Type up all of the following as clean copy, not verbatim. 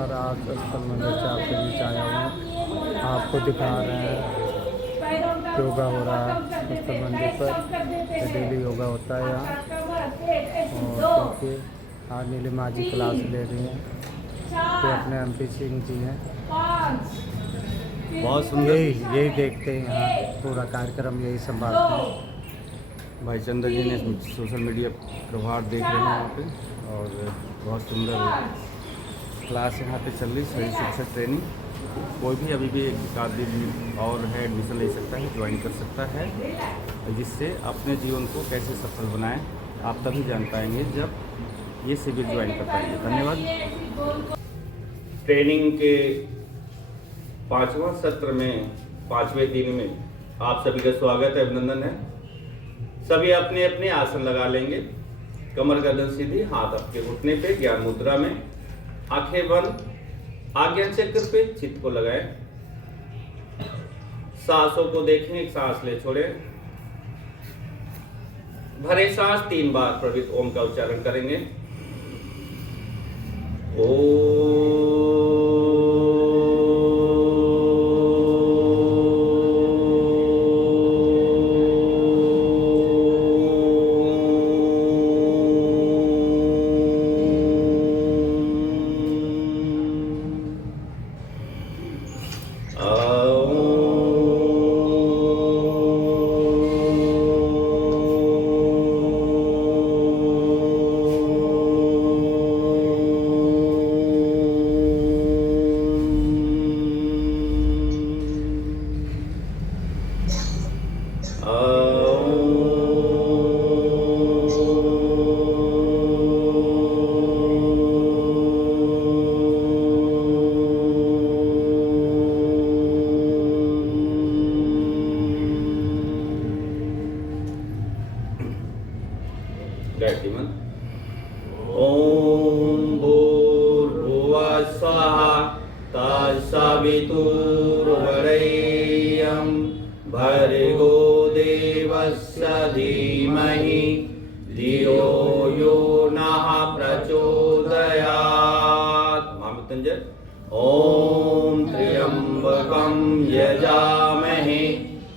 नमस्कार। आज स्थल मंदिर से आपके बीच आया हूँ। आपको दिखा रहे हैं योगा हो रहा है स्थल मंदिर पर। डेली योगा होता है यहाँ। और देखिए आज नीलिमा जी क्लास ले रही हैं। ये अपने MP सिंह जी हैं। बहुत सुंदर। यही देखते हैं यहाँ पूरा कार्यक्रम, यही संभालते हैं। भाई चंद्र जी ने सोशल मीडिया प्रभाव देख रहे हैं यहाँ पे, और बहुत सुंदर क्लास यहाँ पे चल रही, सही शिक्षक ट्रेनिंग। कोई भी अभी भी एक आध दिन और है, एडमिशन ले सकता है, ज्वाइन कर सकता है, जिससे अपने जीवन को कैसे सफल बनाएं आप तभी जान पाएंगे जब ये शिविर ज्वाइन कर पाएंगे। धन्यवाद। ट्रेनिंग के 5वां सत्र में 5वें दिन में आप सभी का स्वागत है, अभिनंदन है। सभी अपने अपने आसन लगा लेंगे। कमर गर्दन सीधी, हाथ आपके घुटने पे, ज्ञान मुद्रा में, आंखें बंद, आज्ञा चक्र पे चित्त को लगाएं। सांसों को देखें, एक सांस ले छोड़े, भरे सांस 3 बार प्रवित ओम का उच्चारण करेंगे। गायत्री मंत्र। ओम भूर्भुवः स्वः तत्सवितुर्वरेण्यं भर्गो देवस्य धीमहि धियो यो नः प्रचोदयात्। महामृत्युंजय। ओम त्र्यंबकं यजामहे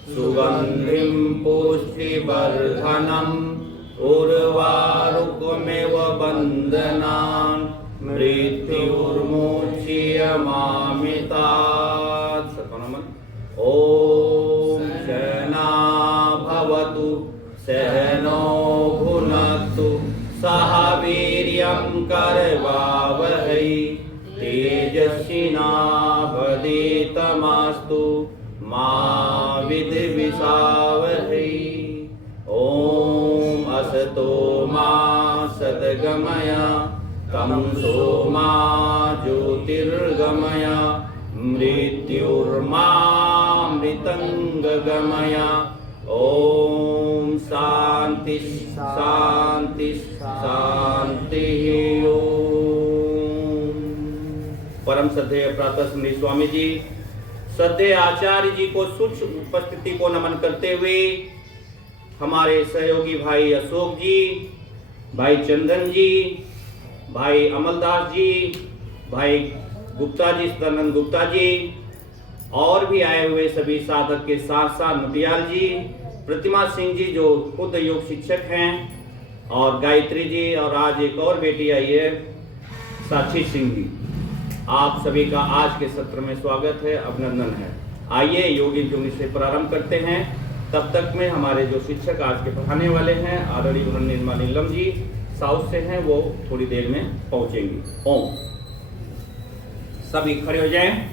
सुगंधिं पुष्टिवर्धनम् उर्वारुकमेव बन्धनान् मृत्युर्मोक्ष्यमामृतात्। सकलमन्। ओम सहना भवतु सहनो भुनक्तु सह वीर्यं करवावहै तेजस्विनावधीतमस्तु मा विद्विषावहै। ओम असतो मा सद्गमय तमसो मा ज्योतिर्गमय मृत्युर्मामृतंगमय। ओम शांति शांति शांति। ओम। परम श्रद्धेय प्रातः स्मरणीय स्वामी जी, श्रद्धेय आचार्य जी को सूक्ष्म उपस्थिति को नमन करते हुए हमारे सहयोगी भाई अशोक जी, भाई चंदन जी, भाई अमलदास जी, भाई गुप्ता जी, सदानंद गुप्ता जी, और भी आए हुए सभी साधक के साथ साथ नबियाल जी, प्रतिमा सिंह जी जो खुद योग शिक्षक हैं, और गायत्री जी, और आज एक और बेटी आई है साक्षी सिंह जी। आप सभी का आज के सत्र में स्वागत है, अभिनंदन है। आइए योगी जुगनी से प्रारंभ करते हैं। तब तक में हमारे जो शिक्षक आज के पढ़ाने वाले हैं आदरणीय नीलिमा नीलम जी साउथ से हैं, वो थोड़ी देर में पहुंचेंगी। ओम। सभी खड़े हो जाएं,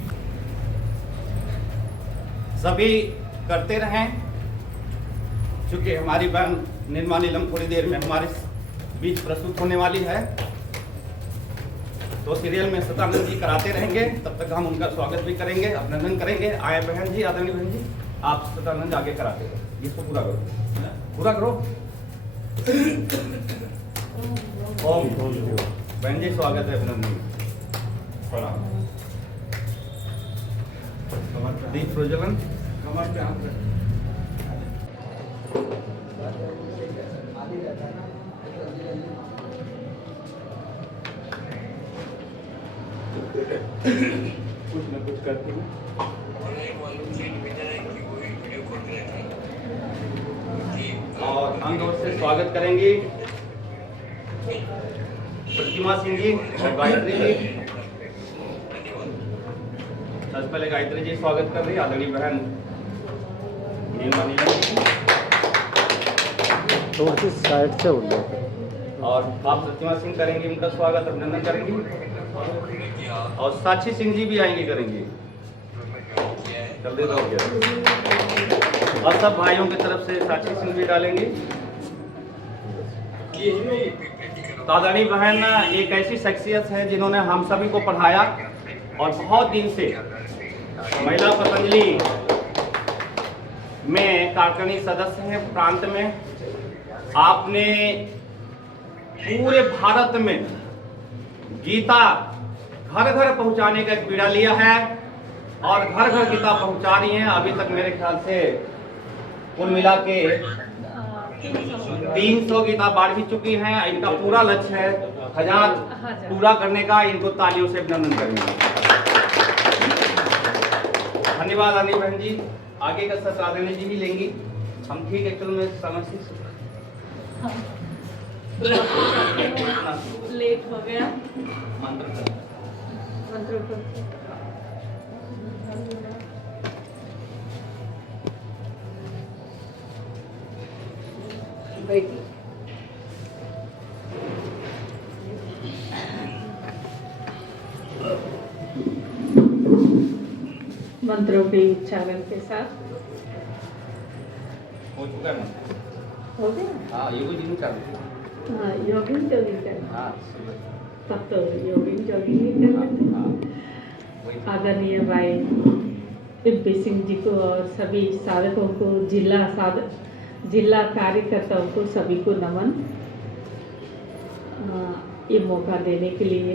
सभी करते रहें। चूंकि हमारी बहन नीलिमा नीलम थोड़ी देर में हमारे बीच प्रस्तुत होने वाली है, तो सीरियल में सदानंद जी कराते रहेंगे, तब तक हम उनका स्वागत भी करेंगे, अभिनंदन करेंगे। आए बहन जी, आदरणीय बहन जी, आप सदानंद आगे कराते रहो, इसको पूरा करो, पूरा करो। ओम। बहन जी स्वागत है, अभिनंदन, प्रणाम। दीप प्रज्वलन, कमर पे हाथ रखें। कुछ न कुछ करते हैं। और हम ओर से स्वागत करेंगे प्रतिमा सिंह जी और गायत्री जी। सबसे पहले गायत्री जी स्वागत कर रही है, आदरणीय बहन नीलमा नीलम जी। तो उसी साइड से हो गया। और आप प्रतिमा सिंह करेंगे, उनका स्वागत अभिनंदन करेंगे। और साक्षी सिंह जी भी आएंगे, करेंगे। जल्दी दो क्या। और सब भाइयों की तरफ से साक्षी सिंह भी डालेंगे। तो आदरणीय बहन एक ऐसी शख्सियत है जिन्होंने हम सभी को पढ़ाया और बहुत दिन से महिला पतंजलि में कार्यकारिणी सदस्य है प्रांत में। आपने पूरे भारत में गीता घर घर पहुंचाने का एक बीड़ा लिया है और घर घर गीता पहुंचा रही हैं। अभी तक मेरे ख्याल से कुल मिला के 300 गीता बांट भी चुकी हैं। इनका पूरा लक्ष्य है 1000 पूरा करने का। इनको तालियों से अभिनंदन करेंगे। धन्यवाद आनी बहन जी। आगे का सत्र आदरणीय जी भी लेंगी। हम ठीक है, चलो मैं समय से लेट हो गया। मंत्र बैठी। मंत्रों के उच्चारण के साथ हो चुका है मंत्र। हो गया। हाँ, ये भी चालू। हाँ, योगिन जोगिन कर। हाँ, तब तो योगिन जोगिन ही कर लेते। आदरणीय भाई MP सिंह जी को और सभी साधकों को, जिला कार्यकर्ताओं को सभी को नमन। ये मौका देने के लिए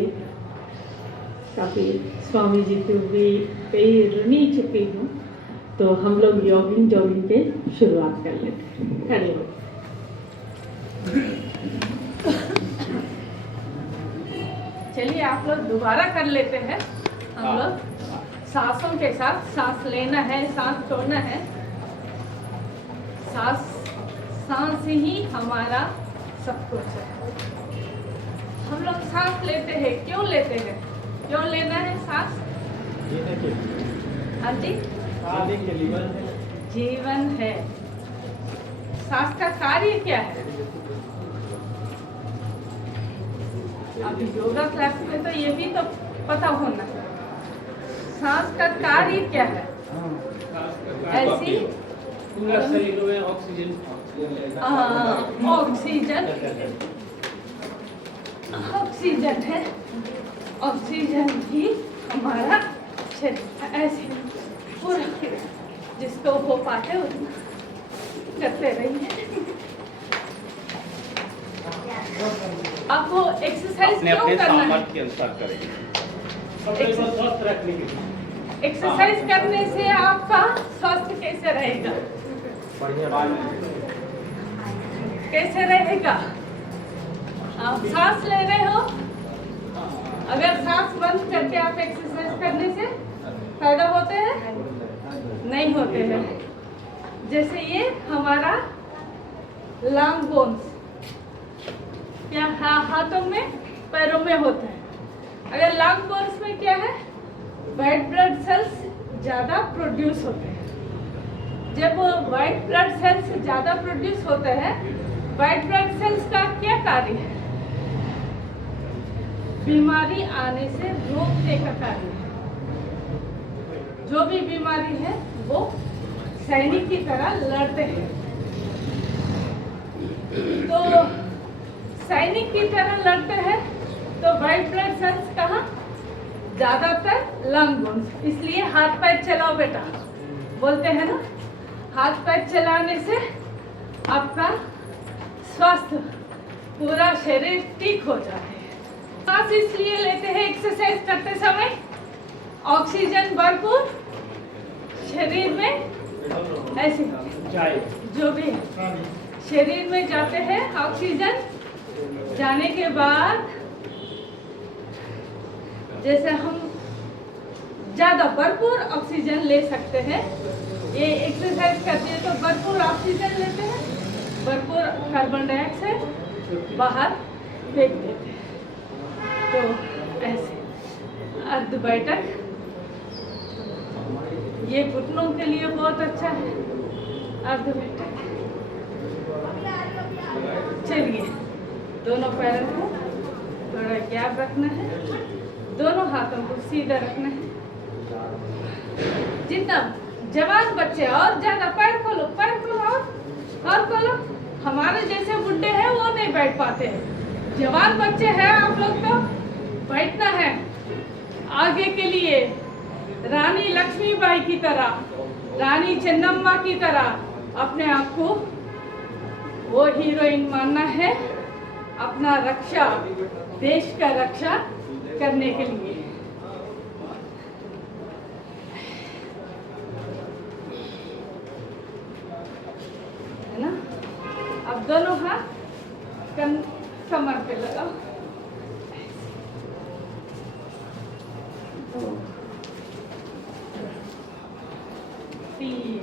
काफ़ी स्वामी जी को भी कई ऋणी चुकी हूँ। तो हम लोग योगिन जोगिन के शुरुआत कर लेते हैं। हरिओम। चलिए आप लोग दोबारा कर लेते हैं। हम लोग सांसों के साथ, सांस लेना है, सांस छोड़ना है। सांस ही हमारा सब कुछ है। हम लोग सांस लेते हैं, क्यों लेते हैं? क्यों लेना है सांस? हाँ जी, जीवन है। सांस का कार्य क्या है? अभी योगा क्लास में तो ये भी तो पता होना है। सांस का कार्य क्या है? ऐसी पूरा शरीर में ऑक्सीजन ऑक्सीजन है। ऑक्सीजन ही हमारा शरीर ऐसे पूरा जिसको हो पाते उतना करते रहिए। आपको एक्सरसाइज अपने क्यों अपने करना है? सामर्थ्य के अनुसार करेंगे। स्वस्थ रखने के लिए। एक्सरसाइज करने से आपका स्वास्थ्य कैसे रहेगा? कैसे रहेगा? आप सांस ले रहे हो, अगर सांस बंद करके आप एक्सरसाइज करने से फायदा होते हैं? नहीं होते हैं। जैसे ये हमारा लॉन्ग बोन्स क्या हाथों में, पैरों में होते हैं। अगर लॉन्ग बोन्स में क्या है? वाइट ब्लड सेल्स ज़्यादा प्रोड्यूस होते हैं। जब वाइट ब्लड सेल्स ज़्यादा प्रोड्यूस होते हैं, वाइट ब्लड सेल्स का क्या कार्य है? बीमारी आने से रोकने का कार्य है। जो भी बीमारी है वो सैनिक की तरह लड़ते हैं। तो सैनिक की तरह लड़ते हैं तो वाइट ब्लड सेल्स कहाँ? ज़्यादातर लंग बोन्स। इसलिए हाथ पैर चलाओ बेटा, बोलते हैं ना। हाथ पैर चलाने से आपका स्वास्थ्य, पूरा शरीर ठीक हो जाता है। सांस इसलिए लेते हैं एक्सरसाइज करते समय, ऑक्सीजन भरपूर शरीर में ऐसे जो भी शरीर में जाते हैं, ऑक्सीजन जाने के बाद जैसे हम ज़्यादा भरपूर ऑक्सीजन ले सकते हैं। ये एक्सरसाइज करते हैं तो भरपूर ऑक्सीजन लेते हैं, भरपूर कार्बन डाइऑक्साइड बाहर फेंक देते हैं। तो ऐसे अर्ध बैठक, ये घुटनों के लिए बहुत अच्छा है अर्ध बैठक। चलिए, दोनों पैरों को थोड़ा गैप रखना है, दोनों हाथों को सीधा रखना है। जितना जवान बच्चे और ज्यादा पैर खोलो और खोलो। हमारे जैसे बुढ़े हैं वो नहीं बैठ पाते हैं। जवान बच्चे हैं आप लोग तो बैठना है आगे के लिए। रानी लक्ष्मीबाई की तरह, रानी चन्नम्मा की तरह अपने आप को वो हीरोइन मानना है, अपना रक्षा, देश का रक्षा करने के लिए। है ना? अब दोनों हाथ कमर पे लगाओ। 2 3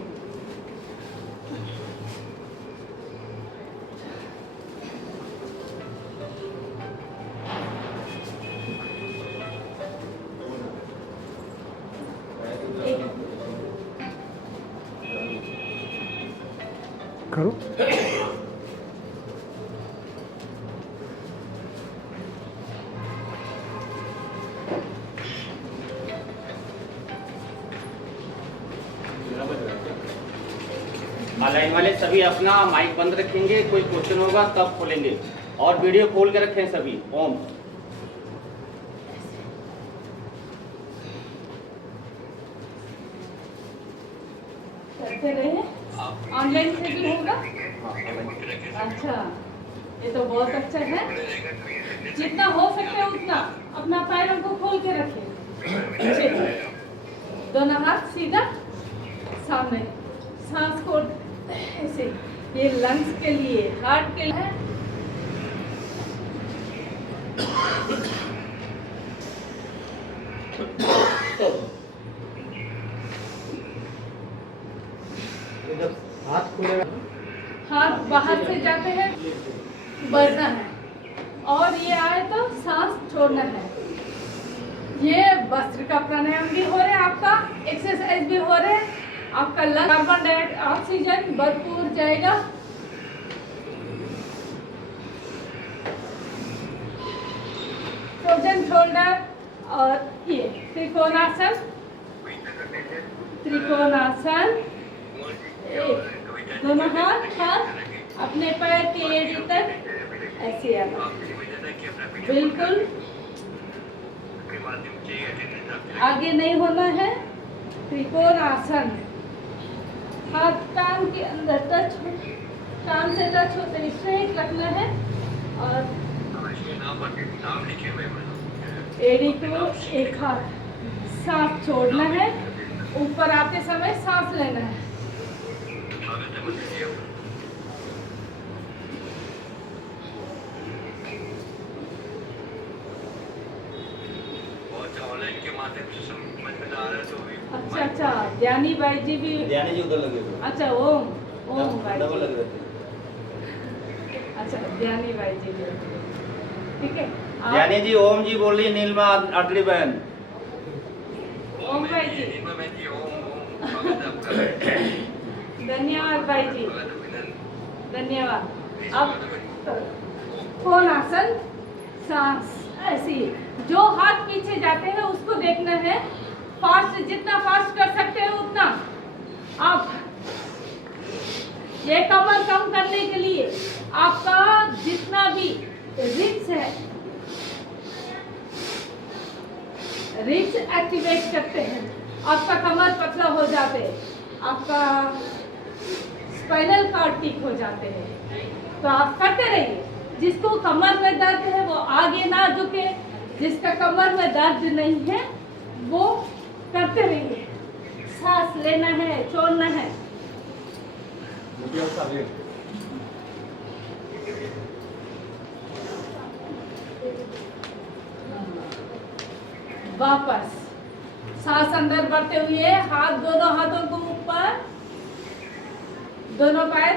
करो। ऑनलाइन वाले सभी अपना माइक बंद रखेंगे, कोई क्वेश्चन होगा तब खोलेंगे, और वीडियो खोल के रखें सभी। ओम। करते रहे, ऑनलाइन से भी होगा। अच्छा, ये तो बहुत अच्छा है। जितना हो सके उतना अपना पैरों को खोल के रखें। दोनों हाथ सीधा सामने, सांस को ऐसे। ये लंग्स के लिए, हार्ट के लिए है। हाथ खुलेगा, हाथ बाहर से जाते हैं, बढ़ना है, और ये आए तो सांस छोड़ना है। ये वस्त्र का प्राणायाम भी हो रहा है, आपका एक्सरसाइज भी हो रहा है, आपका कार्बन डाइऑक्साइड ऑक्सीजन भरपूर जाएगा। फ्रोजन शोल्डर और ये त्रिकोणासन, दोनों हाथ अपने पैर के एड़ी तक ऐसे आना, बिल्कुल आगे नहीं होना है। त्रिकोणासन, हाथ कान के अंदर टच, कान से टच होते स्ट्रेट रखना है, और एड़ी को एक हाथ सांस छोड़ना है, ऊपर आते समय सांस लेना है। अच्छा, ज्ञानी भाई जी भी, ज्ञानी जी उधर लगे। अच्छा ओम भाई जी, अच्छा ज्ञानी भाई जी भी, ठीक है। ज्ञानी जी ओम जी बोल रही, नीलमा अटली बहन। ओम भाई जी, धन्यवाद भाई जी, धन्यवाद। अब कौन आसन, सांस ऐसी, जो हाथ पीछे जाते हैं उसको देखना है, फास्ट, जितना फास्ट कर सकते हैं उतना। आप ये कमर कम करने के लिए आपका जितना भी रिब्स है, रिब्स एक्टिवेट करते हैं, आपका कमर पतला हो जाते हैं, आपका स्पाइनल कॉर्ड ठीक हो जाते हैं। तो आप करते रहिए। जिसको कमर में दर्द है वो आगे ना झुके, जिसका कमर में दर्द नहीं है वो करते रहिए। सांस लेना है, छोड़ना है। वापस सांस अंदर भरते हुए हाथ, दोनों हाथों को ऊपर, दोनों पैर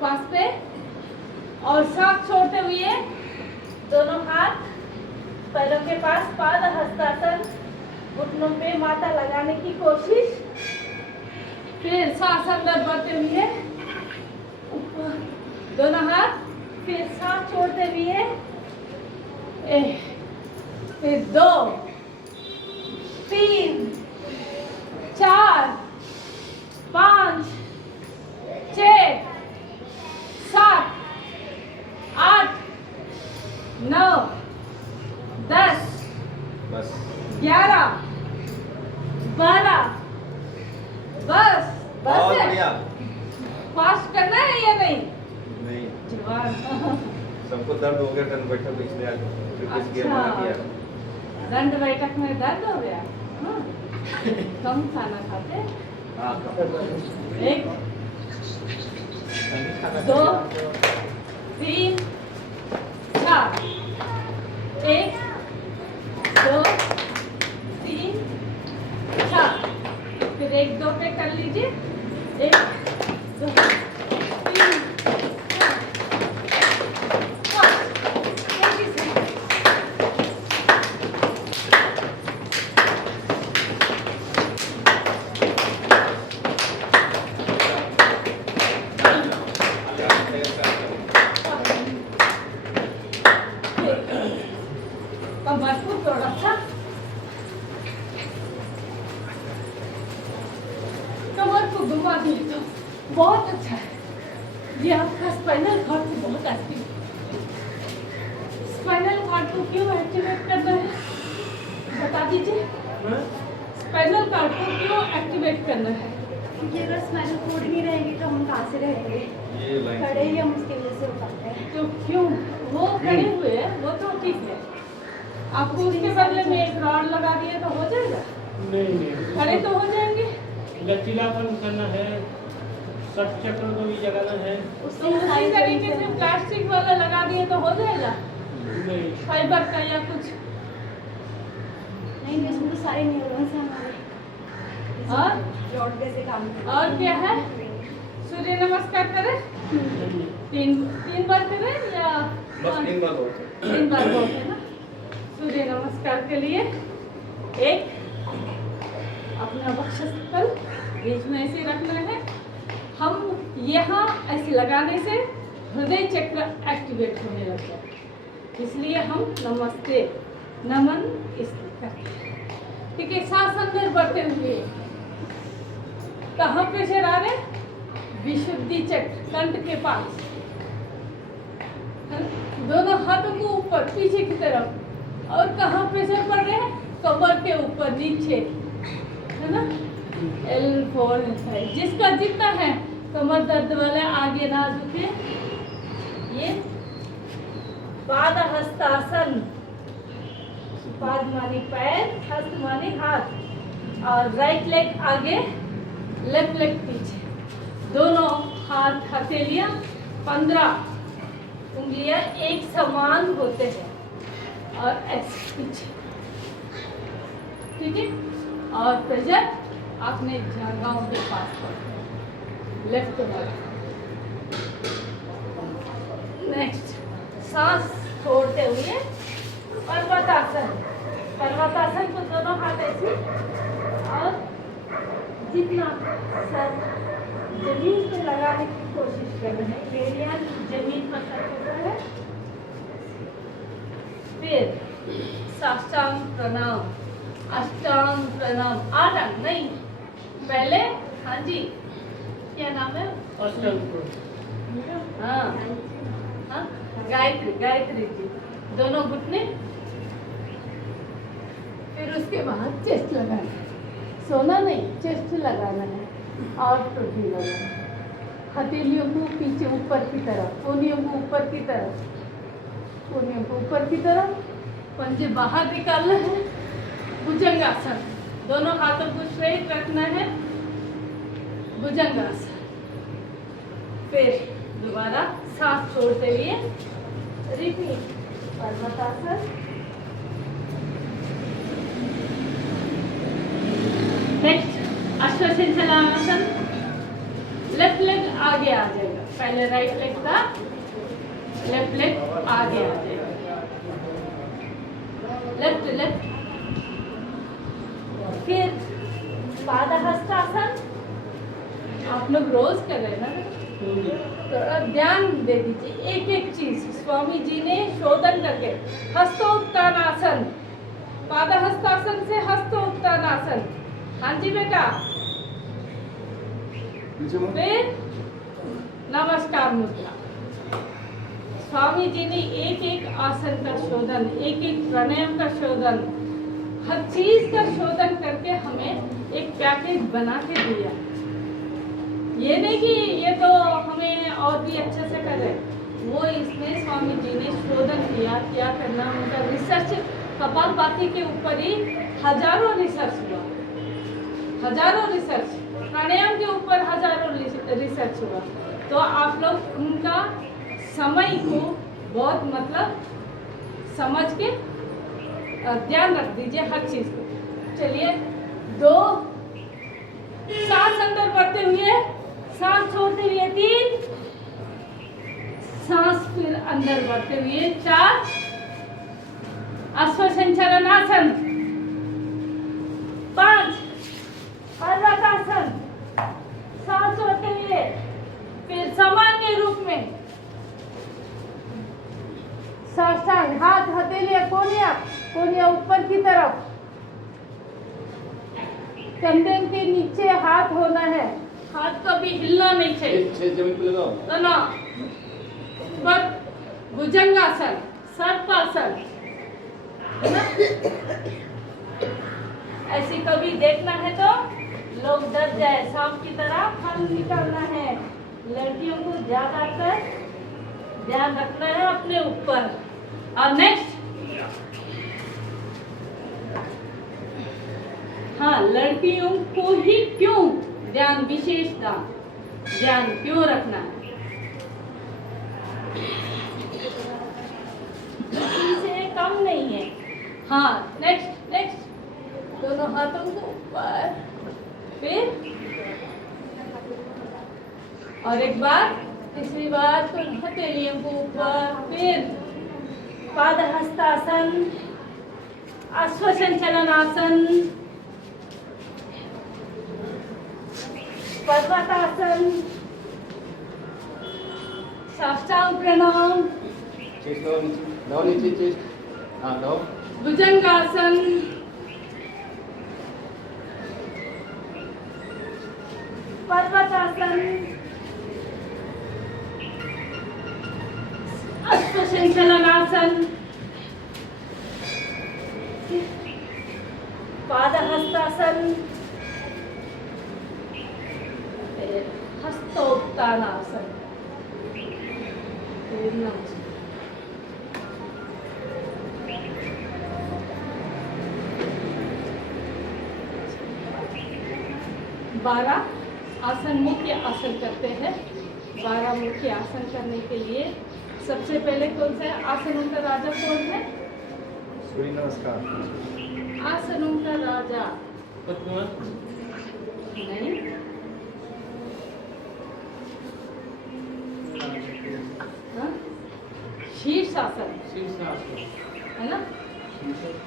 पास पे, और सांस छोड़ते हुए दोनों हाथ पैरों के पास, पाद हस्तासन, घुटनों पे माथा लगाने की कोशिश। फिर सांस अंदर भरते हुए ऊपर दोनों हाथ, फिर सांस छोड़ते हुए 1, फिर 2, 3, 4, 5, 6, 7, 8, 9, 10, 11, 12, बस बहुत है। बढ़िया। फास्ट करना है या नहीं? नहीं, जवान। सबको दर्द हो गया दंड बैठक, इसलिए आज रिक्वेस्ट किया, अच्छा। मना किया। दंड बैठक में दर्द हो गया। हाँ। कम खाना खाते। हाँ, 1, 2, 3, 4, 1, 2, 3, 4, फिर 1, 2 पे कर लीजिए। 1, 2, 3, 4, 5। कमर को थोड़ा सा, कमर को घुमा दिए तो बहुत अच्छा है। ये आपका स्पाइनल कॉर्ड को बहुत एक्टिव, स्पाइनल कॉर्ड को क्यों एक्टिवेट करना है बता दीजिए। स्पाइनल कॉर्ड को क्यों एक्टिवेट करना है? क्योंकि अगर स्पाइनल कोड नहीं रहेंगे तो हम कहाँ से रहेंगे? ये लाइन खड़े ही हम उसकी वजह से हो पाते हैं। तो क्यों वो खड़े हुए हैं, वो तो ठीक है, आपको उसके बदले में एक रॉड लगा दिए तो हो जाएगा। नहीं खड़े तो हो जाएंगे। लचीलापन करना है, सट चक्र को भी जगाना है। तो उसी तरीके से प्लास्टिक वाला लगा दिए तो हो जाएगा, नहीं, फाइबर का या कुछ। नहीं, इसमें तो सारे न्यूरॉन्स हैं हमारे। और रॉड कैसे काम करते हैं? और क्या है? सूर्य नमस्कार करें, तीन बार करें या बस 3 बार हो। 3 बार बहुत है ना। सूर्य नमस्कार के लिए 1, अपना वक्षस्थल बीच में ऐसे रखना है। हम यहाँ ऐसे लगाने से हृदय चक्र एक्टिवेट होने लगता है, इसलिए हम नमस्ते नमन इसलिए करते हैं। ठीक है, सांस अंदर बढ़ते हुए कहाँ प्रेशर आ रहे? विशुद्धि चक्र, कंठ के पास, है ना? दोनों हाथों को ऊपर पीछे की तरफ, और कहाँ प्रेशर पड़ रहे हैं? कमर के ऊपर नीचे, है ना? L4 L5, जिसका जितना है कमर दर्द वाले आगे ना झुके। ये पाद हस्तासन, पाद माने पैर, हस्त माने हाथ, और राइट लेग आगे, लेफ्ट लेग पीछे, दोनों हाथ हथेलियां 15 उंगलियां एक समान होते हैं, और ऐसे पीछे। ठीक है, और प्रेशर आपने जगहों के पास पड़ता, लेफ्ट वाला। नेक्स्ट, सांस छोड़ते हुए पर्वतासन, पर्वतासन को दोनों हाथ ऐसे, और जितना सर जमीन पे लगाने की कोशिश कर रहे हैं, एरिया जमीन पर सर होता है। फिर साष्टांग प्रणाम, अष्टांग प्रणाम, 8 अंग नहीं, पहले, हाँ जी, क्या नाम है? हाँ हाँ, गायत्री, गायत्री जी, दोनों घुटने। फिर उसके बाद चेस्ट लगाना है, सोना नहीं, चेस्ट लगाना है, और टोटी लगाना है। हथेलियों को पीछे ऊपर की तरफ, कोहनियों को ऊपर की तरफ, कोहनियों को ऊपर की तरफ, पंजे बाहर निकालना है। भुजंगासन, दोनों हाथों को स्ट्रेट रखना है, भुजंगासन। फिर दोबारा सांस छोड़ते हुए रिपीट, पर्वतासन, अश्वशंचलासन। लेफ्ट लेग आगे आ जाएगा, पहले राइट लेग था, लेफ्ट लेग आगे आ जाएगा, लेफ्ट लेफ्ट। फिर पादहस्तासन आप लोग रोज कर रहे हैं ना, थोड़ा ध्यान दे दीजिए एक एक चीज। स्वामी जी ने शोधन करके हस्तोत्तानासन, पादहस्तासन से हस्तोत्तानासन। हाँ जी बेटा। फिर नमस्कार मुद्रा। स्वामी जी ने एक एक आसन का शोधन, एक एक प्राणायाम का शोधन, हर चीज का शोधन करके हमें एक पैकेज बना के दिया। ये नहीं कि ये तो हमें और भी अच्छे से करे, वो इसमें स्वामी जी ने शोधन किया, क्या करना, उनका रिसर्च कपालभाति के ऊपर ही हजारों रिसर्च हुआ, हजारों रिसर्च, प्राणायाम के ऊपर हजारों रिसर्च हुआ। तो आप लोग उनका समय को बहुत मतलब समझ के ध्यान रख दीजिए हर चीज को। चलिए, 2 सांस अंदर बढ़ते हुए, सांस छोड़ते हुए 3, सांस फिर अंदर बढ़ते हुए 4, अश्वसंचलनासन 5, पर्वतासन, सांस छोड़ते हुए, फिर सामान्य रूप में साष्टांग, हाथ हथेलियां कोनिया, कोनिया ऊपर की तरफ, कंधे के नीचे हाथ होना है, हाथ कभी हिलना नहीं चाहिए, तो ना। पर भुजंगासन, सर्पासन, है ना? ऐसी कभी देखना है तो लोग डर जाए, सांप की तरह फन निकालना है। लड़कियों को ज्यादातर ध्यान रखना है अपने ऊपर। और नेक्स्ट, हाँ, लड़कियों को ही क्यों ध्यान, विशेष ध्यान क्यों रखना है, इसे कम नहीं है। हाँ, नेक्स्ट नेक्स्ट, दोनों हाथों को ऊपर, फिर और एक बार, तीसरी बार तो हथेलियों को ऊपर, फिर पादहस्तासन, अश्वसंचलनासन, पर्वतासन, साष्टांग प्रणाम, भुजंगासन, पर्वतासन, अश्वसंचलनासन, पादहस्तासन, हस्तोत्तानासन। नमस्कार। 12 आसन, मुख्य आसन करते हैं। 12 मुख्य आसन करने के लिए सबसे पहले कौन सा आसनों का राजा कौन है? सूर्य नमस्कार। आसनों का राजा नहीं, हाँ? शीर्षासन है ना?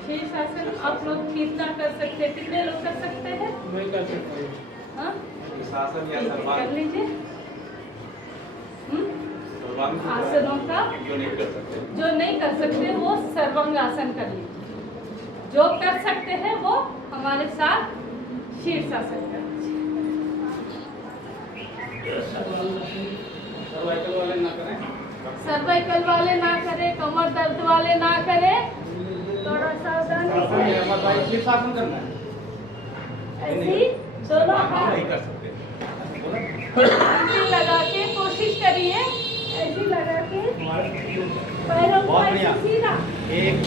शीर्षासन आप लोग कितना कर सकते हैं? कितने लोग कर सकते हैं? मैं कर सकता हूँ। हाँ? शासन या कर लीजिए। सर्वांग आसनों का जो नहीं कर सकते, जो नहीं कर सकते वो सर्वांग आसन कर लीजिए, जो कर सकते हैं वो हमारे साथ शीर्षासन कर लीजिए। सर्वाइकल वाले ना करें, सर्वाइकल वाले ना करें, कमर दर्द वाले ना करें, थोड़ा सावधानी से शीर्षासन करना है, ऐसी दोनों हाथ नहीं कर सकते। ऐसी लगा के कोशिश करिए, ऐसी लगा के पैरों को बहुत बढ़िया। ऐसे सीधा। एक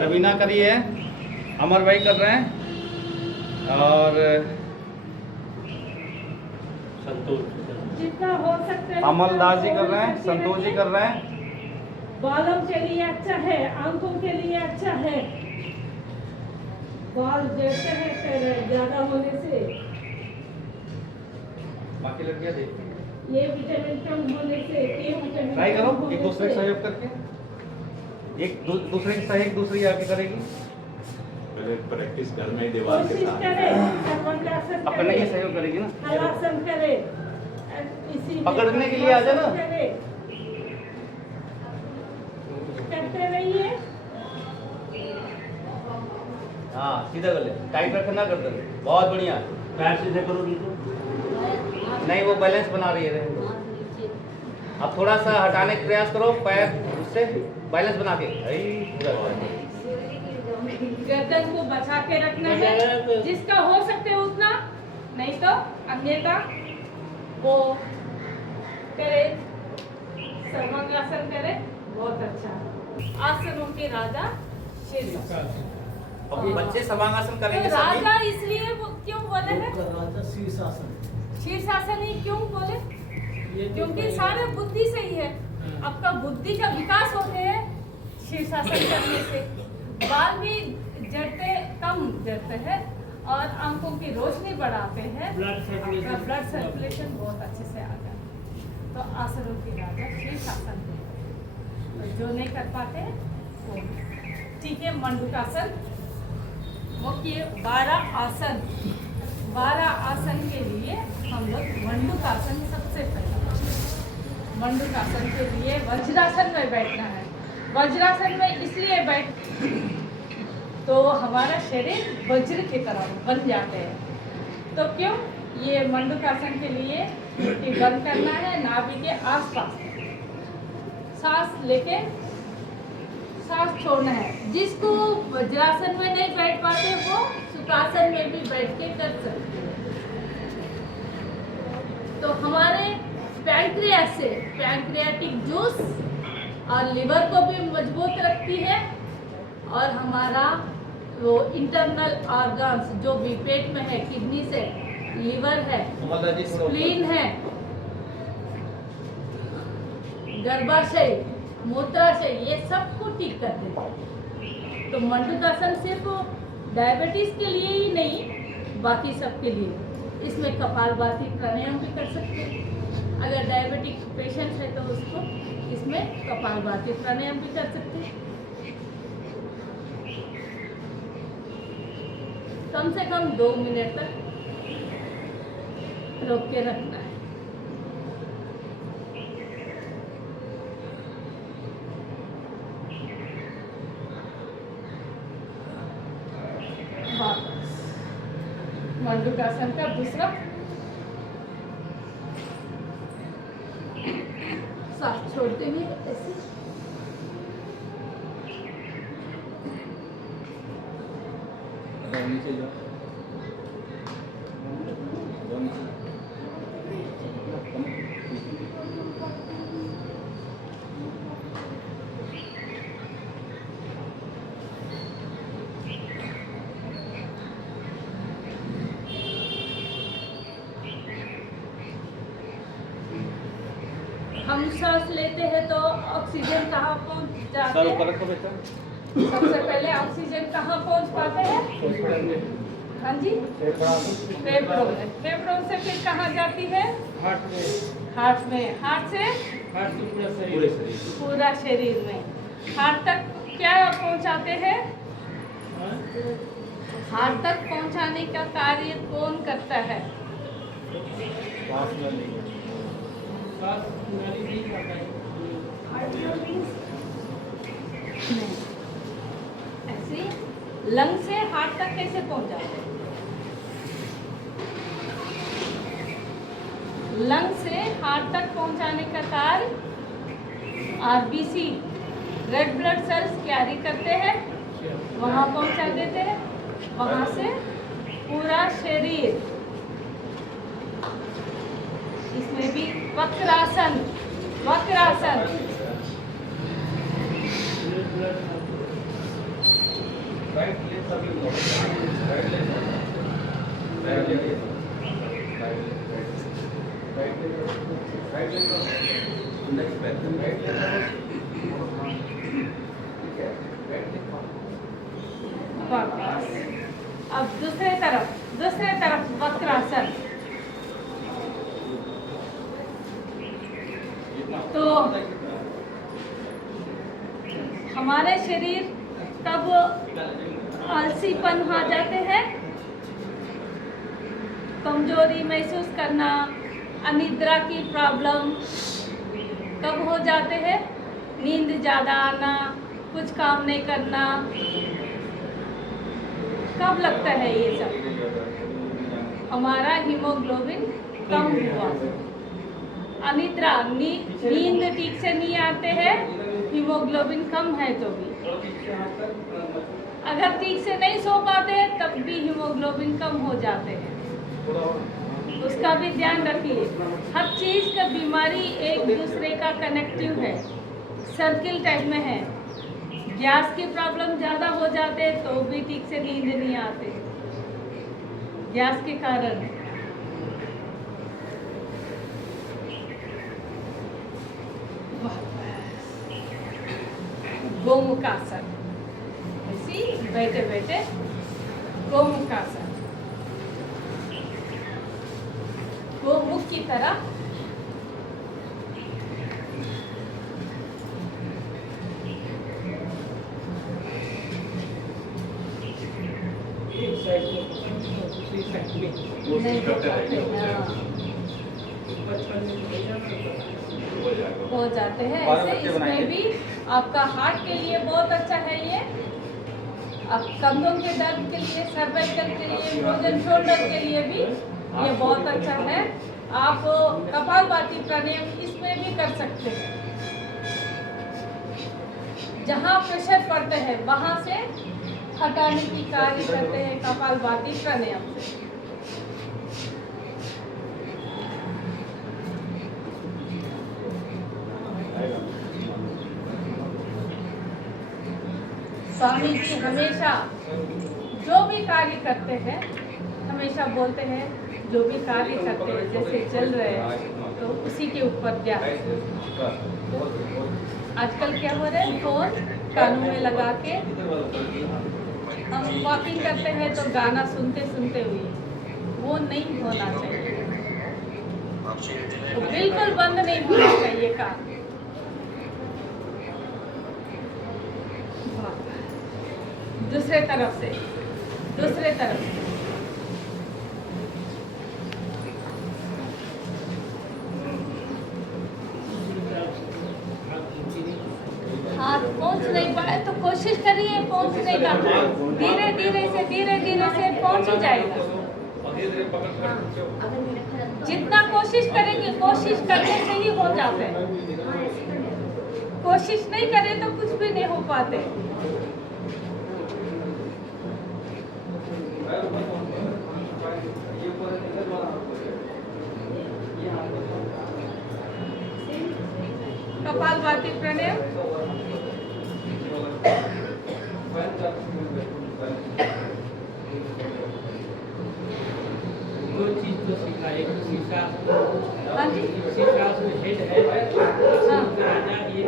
रवीना करी है, अमर भाई कर रहे हैं और जितना हो सकता है अमलदास जी कर रहे हैं, संतोष जी कर रहे हैं। बालों के लिए अच्छा है, आंखों के लिए अच्छा है। बाल जैसे हैं ज्यादा होने से बाकी लड़कियां देखती हैं। ये विटामिन कम होने से विटामिन ट्राई करो एक दूसरे का सहयोग करके, एक दूसरे की सहयोग दूसरी आके करेगी। पहले प्रैक्टिस घर में ही दीवार के कोशिश साथ करे, सर्वांगासन अपने करे, ही सहयोग करेगी ना। हलासन करे, इसी में पकड़ने के लिए आ जाना। करे। करते रहिए। हाँ सीधा कर ले, टाइट रखना कर दे, बहुत बढ़िया। पैर सीधे करो बिल्कुल। नहीं वो बैलेंस बना रही है। अब थोड़ा सा हटाने का प्रयास करो पैर, उससे बैलेंस बना के। गर्दन को बचा के रखना है, जिसका हो सके उतना, नहीं तो अन्यथा वो करे, सर्वांगासन करे, बहुत अच्छा। आसनों के राजा शीर्षासन। अब बच्चे सर्वांगासन करेंगे तो सभी। राजा इसलिए वो क्यों बोले हैं? राजा शीर्षासन। शीर्षासन ही क्यों बोले? क्योंकि सारे बुद्धि से ही है। आपका बुद्धि का विकास होते है शीर्षासन करने से। बाल भी जड़ते कम जड़ते हैं और आंखों की रोशनी बढ़ाते हैं। ब्लड सर्कुलेशन ब्लड सर्कुलेशन बहुत अच्छे से आता है। तो आसनों की राजा शीर्षासन है। तो जो नहीं कर पाते हैं वो ठीक है। मंडूकासन वो किए 12 आसन। 12 आसन के लिए हम लोग मंडूकासन सबसे पहले। मंडूकासन के लिए वज्रासन में बैठना है। वज्रासन में इसलिए बैठ तो हमारा शरीर वज्र की तरह बन जाते हैं। तो क्यों? ये मंडूकासन के लिए कि बंद करना है नाभि के आसपास, सांस लेके सांस छोड़ना है। जिसको वज्रासन में नहीं बैठ पाते वो सुखासन में भी बैठ के कर सकते हैं। तो हमारे पैंक्रियास से पैंक्रियाटिक जूस और लिवर को भी मजबूत रखती है और हमारा वो इंटरनल ऑर्गन्स जो भी पेट में है, किडनी से, लिवर है, स्प्लीन है, गर्भाशय, मूत्राशय, ये सबको ठीक कर देता है। तो मंडूकासन सिर्फ डायबिटीज के लिए ही नहीं, बाकी सबके लिए। इसमें कपालभाति प्राणायाम भी कर सकते हैं। अगर डायबिटिक पेशेंट है तो उसको इसमें कपालभाति प्राणायाम भी कर सकते हैं। कम से कम 2 मिनट तक रोक के रखना है। वापस मंडूकासन का दूसरा सांस छोड़ते हुए ऐसे नीचे जाओ। हम सांस लेते हैं तो ऑक्सीजन कहाँ पहुँच जाते सर हैं? ऊपर रखो बेटा। सबसे पहले ऑक्सीजन कहाँ पहुँच पाते हैं? हाँ जी, फेफड़ों में। फेफड़ों से फिर कहाँ जाती है? हार्ट में, हार्ट में। हार्ट से हार्ट से पूरा पूरे शरीर। शरीर। पूरा शरीर में। हार्ट तक क्या पहुँचाते हैं? हाँ? हार्ट तक पहुँचाने का कार्य कौन करता है? सांस में नहीं। सांस नाली नहीं जाता है। ऐसे लंग से हार्ट तक कैसे पहुँच जाते हैं? लंग से हार्ट तक पहुँचाने का कार्य RBC red blood cells carry करते हैं, वहाँ पहुँचा देते हैं। वहाँ से पूरा शरीर। इसमें भी वक्रासन। वक्रासन राइट लेग सभी right leg right leg right leg index पे राइट लेग वापस। अब दूसरे तरफ वक्रासन। तो हमारे शरीर कब आलसीपन आ जाते हैं, कमजोरी महसूस करना, अनिद्रा की प्रॉब्लम कब हो जाते हैं, नींद ज़्यादा आना, कुछ काम नहीं करना, कब लगता है ये सब? हमारा हीमोग्लोबिन कम हुआ, अनिद्रा, नींद ठीक से नहीं आते हैं, हीमोग्लोबिन कम है तो भी, अगर ठीक से नहीं सो पाते हैं तब भी हीमोग्लोबिन कम हो जाते हैं। उसका भी ध्यान रखिए। हर चीज़ का बीमारी एक दूसरे का कनेक्टिव है, सर्किल टाइप में है। गैस की प्रॉब्लम ज़्यादा हो जाते तो भी ठीक से नींद नहीं आते, गैस के कारण। गोमुखासन, ऐसी बैठे बैठे गोमुखासन, गोमुख की तरह एक साइड को दूसरी साइड में नहीं हो पाते, बचपन में हो जाते हैं ऐसे। इसमें भी आपका हार्ट के लिए बहुत अच्छा है ये, अब कंधों के दर्द के लिए, सर्वाइकल के लिए, फ्रोजन शोल्डर के लिए भी ये बहुत अच्छा है। आप कपालभाति प्राणायाम इसमें भी कर सकते हैं। जहाँ प्रेशर पड़ते हैं वहाँ से हटाने की कार्य करते हैं कपालभाति प्राणायाम से। स्वामी जी हमेशा जो भी कार्य करते हैं हमेशा बोलते हैं, जो भी कार्य करते हैं जैसे चल रहे हैं तो उसी के ऊपर ध्यान। आजकल क्या हो रहा है, फोन कानों में लगा के हम वॉकिंग करते हैं तो गाना सुनते सुनते हुए, वो नहीं होना चाहिए, तो बिल्कुल बंद नहीं होना चाहिए काम। दूसरे तरफ से, दूसरे तरफ से हाथ पहुंच नहीं पाए तो कोशिश करिए पहुंचने का, धीरे धीरे से पहुंच ही जाएगा। जितना कोशिश करेंगे, कोशिश करने से ही हो जाते हैं, कोशिश नहीं करें तो कुछ भी नहीं हो पाते। कपालभाति प्राणायाम दो चीज तो सीखा, एक शीशा, हाँ जी, शीशा उसमें हेड है, हाँ। राजा ये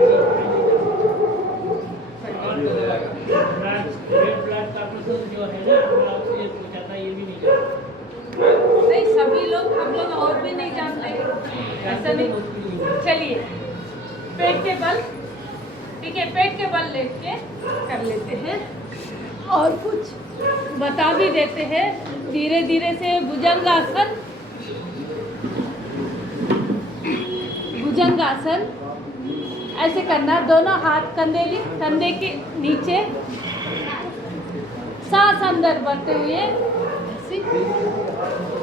रेड ब्लड का प्रश्न जो है ना, मैं आपसे पूछा था, ये भी नहीं जानता। नहीं, सभी लोग, हम लोग और भी नहीं जानते, ऐसा नहीं। चलिए पेट के बल, ठीक है, पेट के बल लेट के कर लेते हैं और कुछ बता भी देते हैं धीरे धीरे से। भुजंगासन, भुजंगासन ऐसे करना, दोनों हाथ कंधे के नीचे, सांस अंदर भरते हुए, ऐसे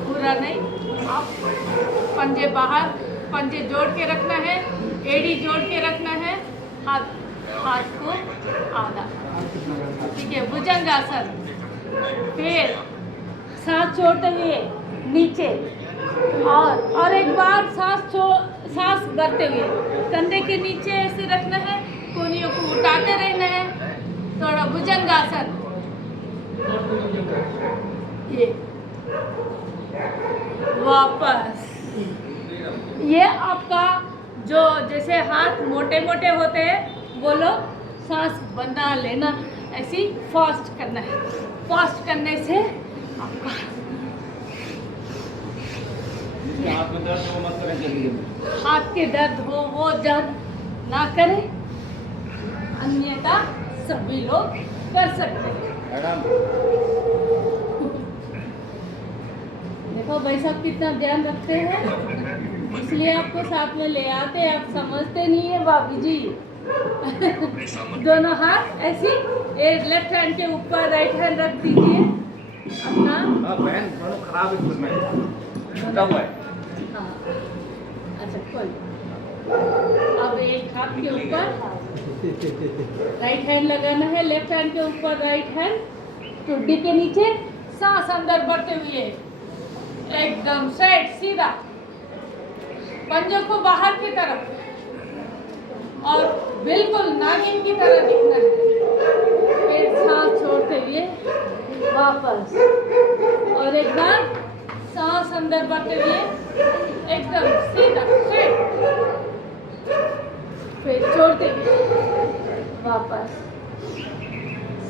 पूरा नहीं, आप पंजे बाहर, पंजे जोड़ के रखना है, एड़ी जोड़ के रखना है, हाथ को आधा, ठीक है। भुजंगासन, फिर सांस छोड़ते हुए नीचे, और एक बार सांस भरते हुए कंधे के नीचे ऐसे रखना है, कोहनियों को उठाते रहना है, थोड़ा भुजंगासन, ये वापस। ये आपका जो जैसे हाथ मोटे मोटे होते हैं वो लोग सांस बना लेना, ऐसी फास्ट करना है। फास्ट करने से आपका में दर्द है वो मत करें जल्दी। हाथ के दर्द हो वो दर्द ना करें, अन्यथा सभी लोग कर सकते हैं। मैडम देखो भाई साहब कितना ध्यान रखते हैं, इसलिए आपको साथ में ले आते हैं। आप समझते नहीं है भाभी जी। दोनों हाथ ऐसी, एक लेफ्ट हैंड के ऊपर राइट हैंड रख दीजिए अपना। बहन दोनों खराब है इसमें छूटा हुआ है। हाँ अच्छा कोई। अब एक हाथ के ऊपर राइट हैंड लगाना है, लेफ्ट हैंड के ऊपर राइट हैंड, टुड्डी के नीचे, सांस अंदर बढ़ते हुए एकदम स्ट्रेट सीधा, पंजों को बाहर की तरफ और बिल्कुल नागिन की तरह दिखना है। फिर सांस छोड़ते हुए वापस, और एक बार सांस अंदर बढ़ते हुए एकदम सीधा स्ट्रेट, फिर छोड़ते हुए वापस।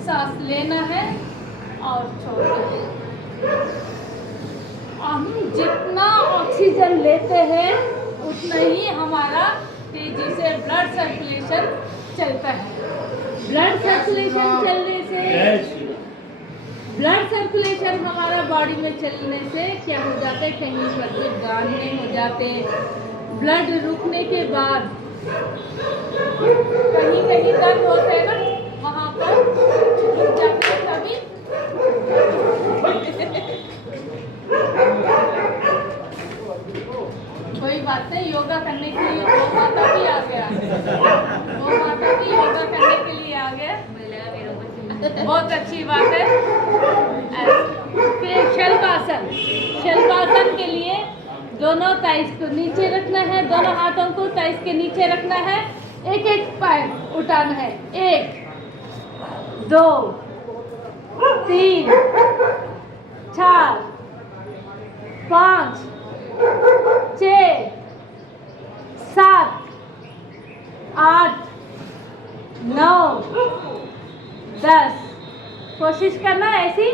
सांस लेना है और छोड़ना है। हम जितना ऑक्सीजन लेते हैं उतना ही हमारा तेजी से ब्लड सर्कुलेशन चलता है। ब्लड सर्कुलेशन चलने से, ब्लड सर्कुलेशन हमारा बॉडी में चलने से क्या हो जाता है, कहीं पर भी गाढ़े हो जाते। ब्लड रुकने के बाद कहीं कहीं दर्द होता है ना, वहाँ पर रुक जाते हैं कभी। कोई बात नहीं, योगा करने के लिए वो माता भी आ गया, वो माता भी योगा करने के लिए आ गया, बहुत अच्छी बात है। फिर शल्पासन, शल्पासन के लिए दोनों थाइस को नीचे रखना है, दोनों हाथों को थाइस के नीचे रखना है, एक एक पैर उठाना है, 1 2 3 4 5 6 7 8 9 10। कोशिश करना ऐसी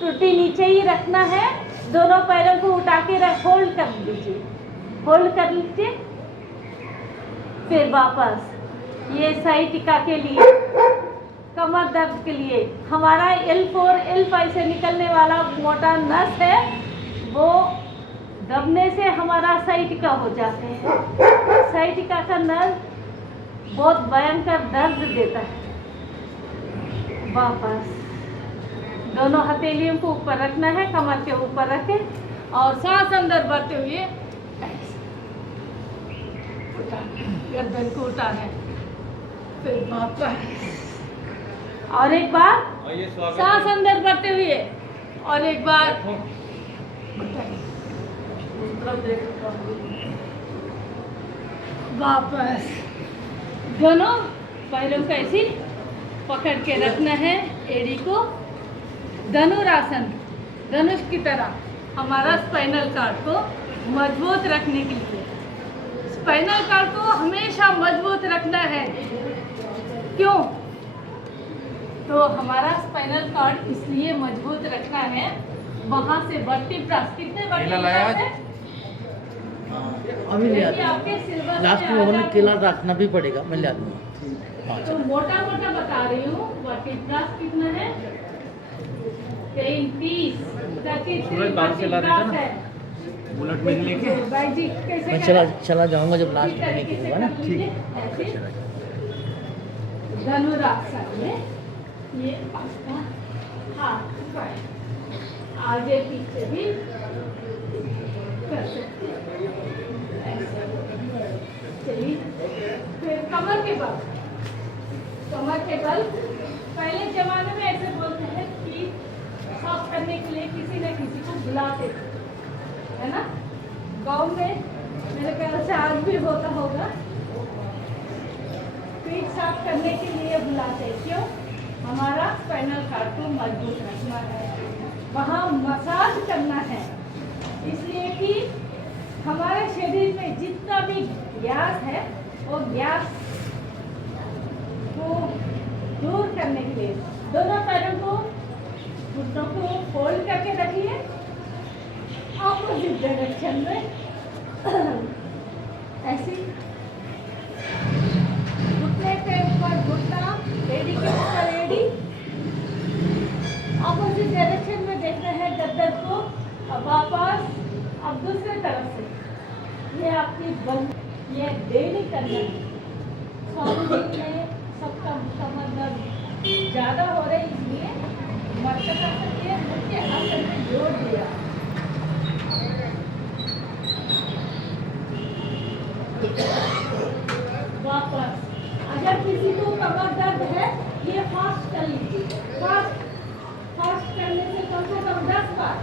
टुट्टी नीचे ही रखना है, दोनों पैरों को उठा के होल्ड कर दीजिए, होल्ड कर लीजिए। फिर वापस ये साइटिका के लिए, कमर दर्द के लिए हमारा L4 L5 से निकलने वाला मोटा नस है, वो दबने से हमारा साइटिका हो जाते हैं। साइटिका का नस बहुत भयंकर दर्द देता है। वापस दोनों हथेलियों को ऊपर रखना है, कमर के ऊपर रखें और सांस अंदर भरते हुए गर्दन को उठाना है। फिर वापस और एक बार सांस अंदर भरते हुए और एक बार वापस। दोनों पैरों को ऐसी पकड़ के रखना है, एड़ी को धनुरासन, धनुष की तरह हमारा स्पाइनल कार्ड को मजबूत रखने के लिए। स्पाइनल कार्ड को हमेशा मजबूत रखना है। क्यों? तो हमारा स्पाइनल कार्ड इसलिए मजबूत रखना है, वहाँ से वर्टिब्रास, कितने वर्टिब्रास है? अभी ले आते आपके सिलेबस लास्ट में ओवर में केला रखना भी पड़ेगा, मैं ले आता हूँ। तो मोटा मोटा बता रही हूँ, वर्टिब्रास कितना है? 33 सूरज बांध के ला देता ना, बुलेट में लेके भाई जी कैसे मैं चला जाऊंगा जब लास्ट में नहीं होगा ना। ठीक। धनुरासन में ये आपका हाथ आगे पीछे भी कर सकते हैं। चलिए फिर कमर के बल, कमर के बल पहले जमाने में ऐसे बोलते हैं कि साफ करने के लिए किसी न किसी को बुलाते थे, है ना? गांव में मेरे ख्याल से आज भी होता होगा, पीठ साफ करने के लिए बुलाते। क्यों? हमारा स्पाइनल कार्ड को मजबूत रखना है, वहाँ मसाज करना है, इसलिए कि हमारे शरीर में जितना भी गैस है वो गैस को दूर करने के लिए दोनों पैरों को, घुटनों को फोल्ड करके रखिए, अब अपोजिट डायरेक्शन में ऐसी घुटने के ऊपर घुटना, एड़ी के ऊपर एड़ी, अपोजिट डायरेक्शन में देखना है गद्दर को। अब वापस, अब दूसरे तरफ से ये आपकी बंद, ये डेली करना है। स्वामी जी ने सबका कमर दर्द ज़्यादा हो रही इसलिए मर्कटासन के मुख्य आसन में जोड़ दिया। वापस, अगर किसी को कमर दर्द है ये फास्ट कर लीजिए। फास्ट करने से कम 10 बार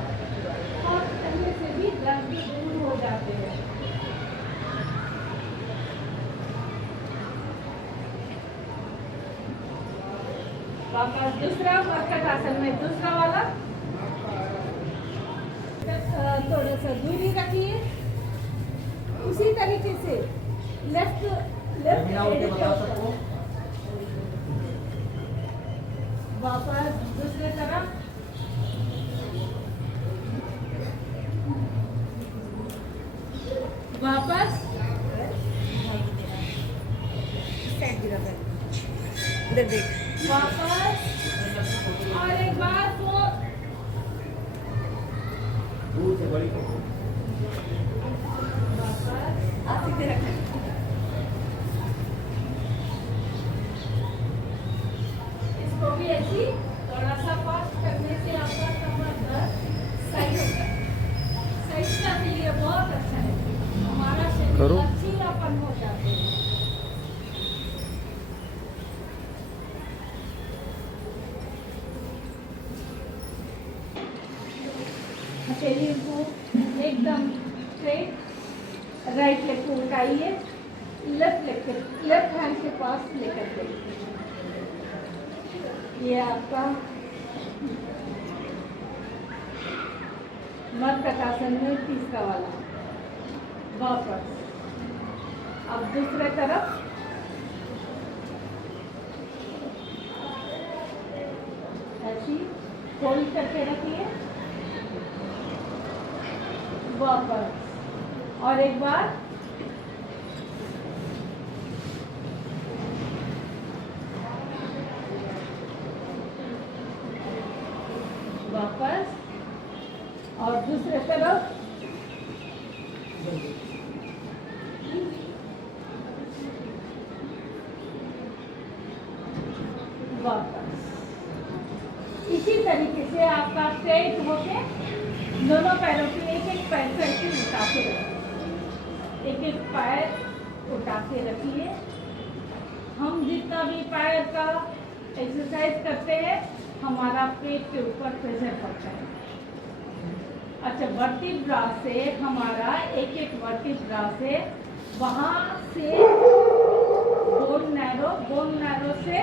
फास्ट करने से भी दर्द दूर हो जाते हैं। वापस दूसरा मर्कटासन में दूसरा वाला, थोड़ा सा दूरी रखिए। उसी तरीके से लेफ्ट वापस दूसरे तरफ, वापस इधर देख। वापस और एक बार तो आप सीधे रखें। इसको भी ऐसी थोड़ा सा फास्ट करने से आपका कमर दर्द सही होगा। सही के लिए बहुत अच्छा है, हमारा शरीर करो। लचीलापन हो जाते हैं। शरीर को एकदम स्ट्रेट, राइट लेग को उठाइए, लेफ्ट हैंड के पास लेकर के ये आपका मर्कटासन में तीसरा वाला। वापस अब दूसरे तरफ, ऐसी होल्ड करके रखिए। वापस और एक बार, वापस और दूसरे तरफ, वापस। इसी तरीके से आपका स्ट्रेट होके दोनों पैरों की एक पैर को ऐसे उठा के रखिए। एक पैर उठा के रखिए। हम जितना भी पैर का एक्सरसाइज करते हैं हमारा पेट के ऊपर प्रेशर पड़ता है। अच्छा, वर्टिब्रा से हमारा एक वर्टिब्रा से वहाँ से बोन नैरो से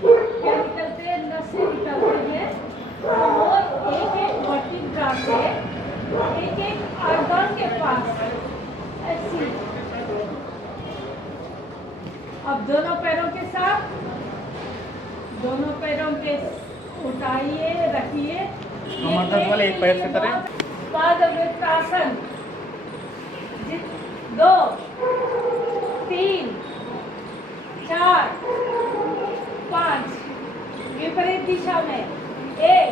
क्या निकलते हैं, नसें निकलते हैं। वो एक वर्टिब्रा से एक ऑर्गन के पास ऐसी। अब दोनों पैरों के साथ दोनों पैरों के उठाइए, रखिए। वाले एक पैर से करें। पादवृत्तासन 2 3 4 5 विपरीत दिशा में 1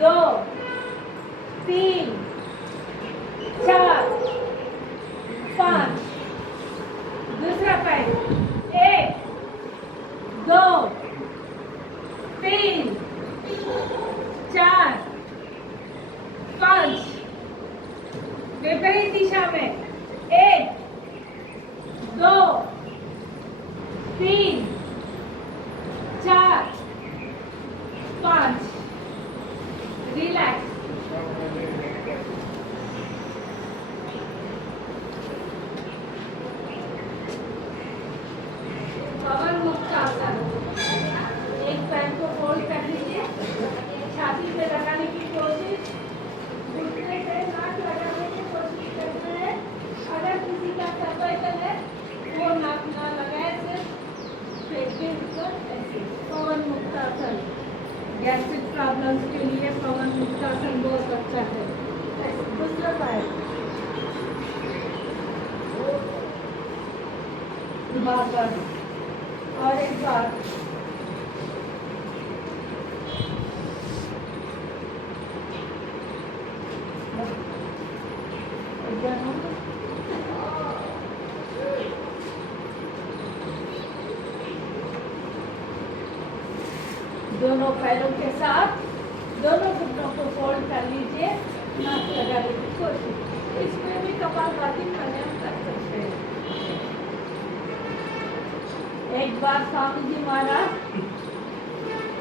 2 3 4 5। दूसरा पैर 1 2 3 4 5। विपरीत दिशा में 1 2 3 4 5। रिलैक्स। पवन मुक्त आसन। एक पैर को फोल्ड कर लीजिए, छाती पे लगाने की कोशिश, घुटने पे नाक लगाने की कोशिश करना है। बार बार और एक बार दोनों पैरों के साथ दोनों घुटनों को फोल्ड कर लीजिए, नाक लगाने की कोशिश। इसमें भी कपालभाति प्राणायाम कर सकते हैं। एक बार स्वामी जी महाराज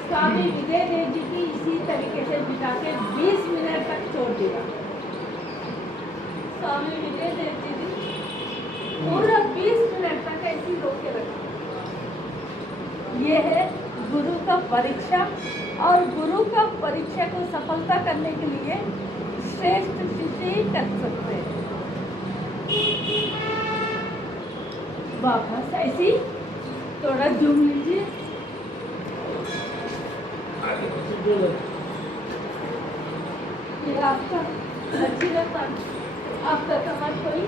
स्वामी विजय देव जी की इसी तरीके से बिठा के 20 मिनट तक छोड़ दिया। स्वामी विजय देव जी पूरा 20 मिनट तक ऐसी रोके रखा। ये है गुरु का परीक्षा, और गुरु का परीक्षा को सफलता करने के लिए श्रेष्ठ शिष्य ही कर सकते हैं। वापस ऐसी थोड़ा झूम लीजिए। फिर आपका अच्छी लगता आपका कमर कोई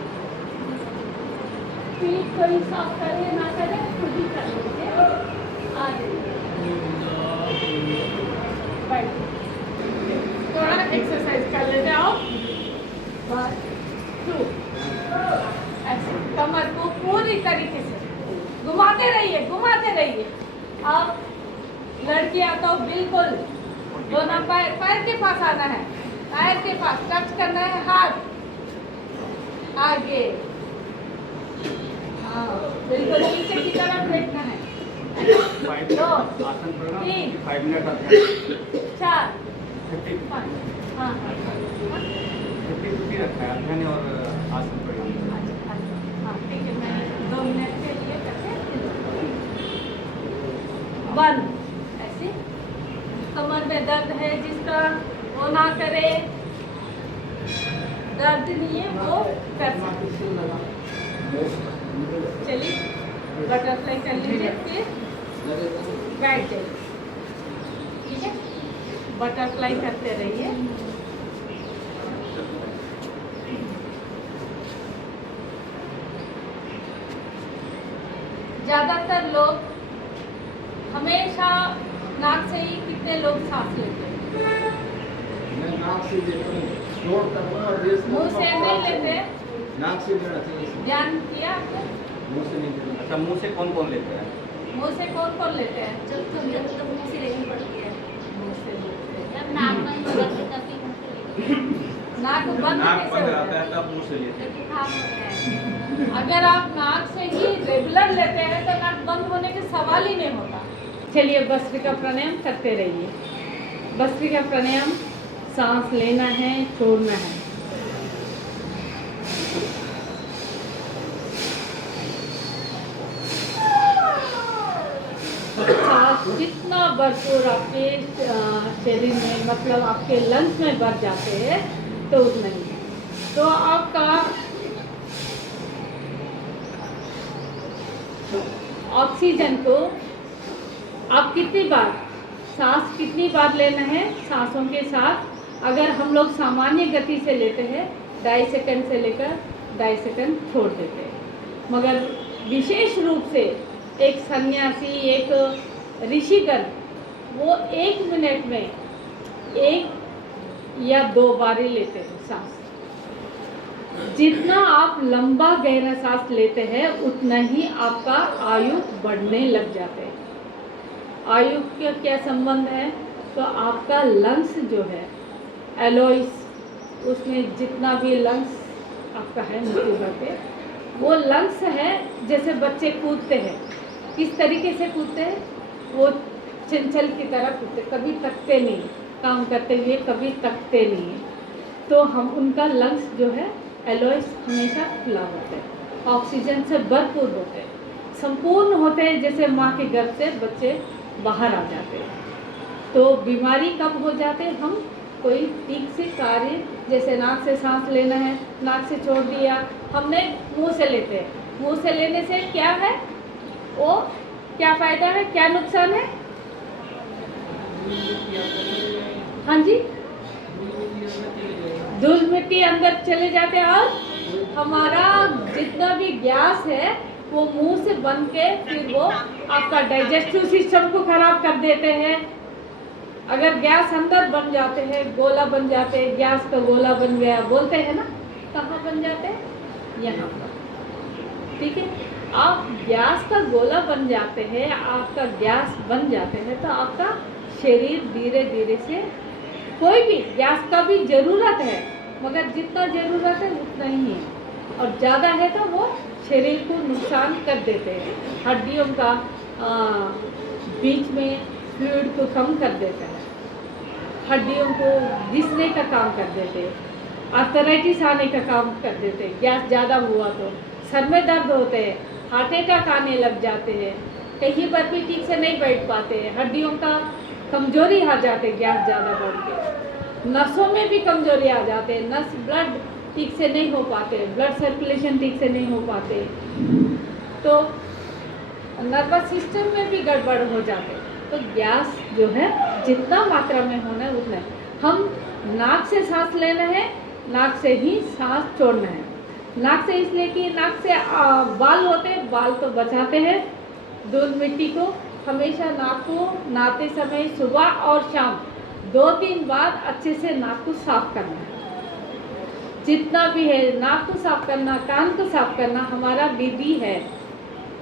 पीठ कोई साफ करे ना करे खुद ही कर लीजिए। आ जाइए, थोड़ा एक्सरसाइज कर लेते आओ। 1 2 ऐसे कमर को पूरी तरीके से घुमाते रहिए। अब लड़कियां तो बिल्कुल दोनों पैर के पास आना है, पैर के पास टच करना है, हाथ आगे, बिल्कुल नीचे की तरफ देखना है। 2 3 5 मिनट 4 5 हाँ रखा है अध्ययन और आसन प्राणायाम। हाँ ठीक है, मैं 2 मिनट के लिए करके 1 ऐसे। कमर में दर्द है जिसका वो ना करे, दर्द नहीं है वो कर सकते। चलिए बटरफ्लाई कर लीजिए, फिर बैठ जाइए। ठीक है, बटरफ्लाई करते रहिए। ज्यादातर लोग हमेशा नाक से ही कितने लोग सांस लेते हैं? नाक से मुंह से नहीं लेते। नाक से लेना चाहिए। ध्यान किया आपने? मुंह से नहीं लेना। अच्छा, मुंह से कौन कौन लेते हैं? मुंह से कौन कौन लेते हैं? जब तो मुंह से लेनी पड़ती है। मुंह से लेते हैं। जब नाक बंद हो जाती है तभी मुंह से लेते हैं। नाक बंद नाक कैसे बंद होता रहता है? है तब मुंह से लेते हैं। लेकिन आप होता है। अगर आप नाक से ही रेगुलर लेते हैं तो नाक बंद होने के सवाल ही नहीं होता। चलिए भस्त्रिका प्राणायाम करते रहिए। भस्त्रिका प्राणायाम सांस लेना है, छोड़ना है। सांस जितना भरपूर आपके शरीर में, मतलब आपके लंग्स में भर जाते हैं तो उतना ही। तो आपका ऑक्सीजन को आप कितनी बार सांस कितनी बार लेना है, सांसों के साथ अगर हम लोग सामान्य गति से लेते हैं 2.5 सेकंड से लेकर 2.5 सेकंड छोड़ देते हैं। मगर विशेष रूप से एक सन्यासी, एक ऋषिगण, वो 1 मिनट में 1 या 2 बार ही लेते हैं सांस। जितना आप लंबा गहरा सांस लेते हैं उतना ही आपका आयु बढ़ने लग जाते हैं। आयु का क्या संबंध है? तो आपका लंग्स जो है एलोइस, उसमें जितना भी लंग्स आपका है मृत्यु करके, वो लंग्स है जैसे बच्चे कूदते हैं, किस तरीके से कूदते हैं? वो चंचल की तरह कूदते, कभी तकते नहीं, काम करते हुए कभी तकते नहीं। तो हम उनका लंग्स जो है एलोइस हमेशा खुला होते हैं, ऑक्सीजन से भरपूर होते हैं, संपूर्ण होते हैं, जैसे माँ के गर्भ से बच्चे बाहर आ जाते हैं। तो बीमारी कब हो जाते हैं? हम कोई ठीक से कार्य, जैसे नाक से सांस लेना है, नाक से छोड़ दिया, हमने मुंह से लेते हैं। मुंह से लेने से क्या है, वो क्या फायदा है, क्या नुकसान है? हाँ जी, धूल मिट्टी अंदर चले जाते हैं और हमारा जितना भी गैस है वो मुंह से बन के फिर वो आपका डाइजेस्टिव सिस्टम को खराब कर देते हैं। अगर गैस अंदर बन जाते हैं, गोला बन जाते हैं, गैस का गोला बन गया बोलते हैं ना, कहाँ बन जाते हैं? यहाँ पर, ठीक है। आप गैस का गोला बन जाते हैं, आपका गैस बन जाते हैं, तो आपका शरीर धीरे धीरे से, कोई भी गैस का भी ज़रूरत है, मगर जितना ज़रूरत है उतना ही है, और ज़्यादा है तो वो शरीर को नुकसान कर देते हैं। हड्डियों का बीच में फ्लूइड को कम कर देता है, हड्डियों को घिसने का काम कर देते हैं, आर्थराइटिस आने का काम कर देते हैं। गैस ज़्यादा हुआ तो सर में दर्द होते हैं, हार्ट अटैक आने लग जाते हैं, कहीं पर भी ठीक से नहीं बैठ पाते हैं, हड्डियों का कमजोरी आ जाते, गैस ज़्यादा बढ़ के नसों में भी कमजोरी आ जाते हैं, नस ब्लड ठीक से नहीं हो पाते, ब्लड सर्कुलेशन ठीक से नहीं हो पाते, तो नर्वस सिस्टम में भी गड़बड़ हो जाते। तो गैस जो है जितना मात्रा में होना है उतना है। हम नाक से सांस लेना है, नाक से ही सांस छोड़ना है। नाक से इसलिए कि नाक से बाल होते हैं, बाल तो बचाते हैं धूल मिट्टी को। हमेशा नाक को नहाते समय सुबह और शाम 2-3 बार अच्छे से नाक को साफ करना है। जितना भी है नाक को साफ करना, कान को साफ करना हमारा विधि है।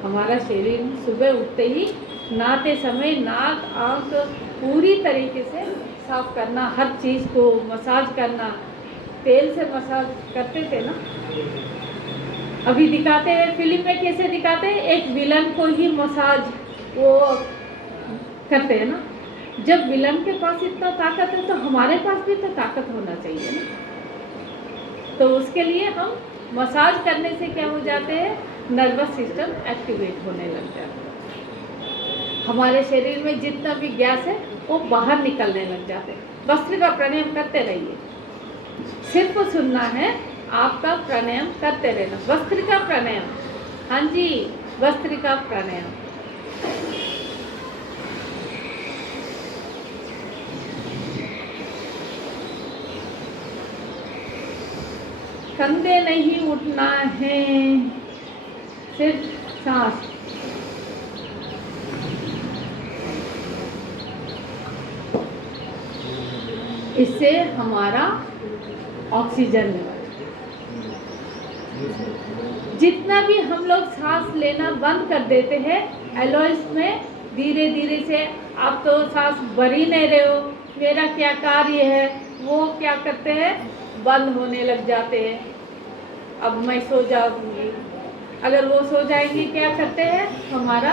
हमारा शरीर सुबह उठते ही नहाते समय नाक आँख पूरी तरीके से साफ करना, हर चीज़ को मसाज करना, तेल से मसाज करते थे ना। अभी दिखाते हैं फिल्म में, कैसे दिखाते हैं, एक विलन को ही मसाज वो करते हैं ना। जब विलन के पास इतना ताकत है तो हमारे पास भी तो ताकत होना चाहिए ना। तो उसके लिए हम मसाज करने से क्या हो जाते हैं, नर्वस सिस्टम एक्टिवेट होने लग जाता है। हमारे शरीर में जितना भी गैस है वो बाहर निकलने लग जाते हैं। भस्त्रिका प्राणायाम करते रहिए, सिर्फ सुनना है, आपका प्राणायाम करते रहना। भस्त्रिका प्राणायाम, हाँ जी, भस्त्रिका प्राणायाम। कंधे नहीं उठना है, सिर्फ सांस। इससे हमारा ऑक्सीजन लेवल, जितना भी हम लोग सांस लेना बंद कर देते हैं एलोइस में, धीरे धीरे से आप तो सांस भर ही नहीं रहे हो, मेरा क्या कार्य है, वो क्या करते हैं, बंद होने लग जाते हैं। अब मैं सो जाऊंगी, अगर वो सो जाएंगे क्या करते हैं, हमारा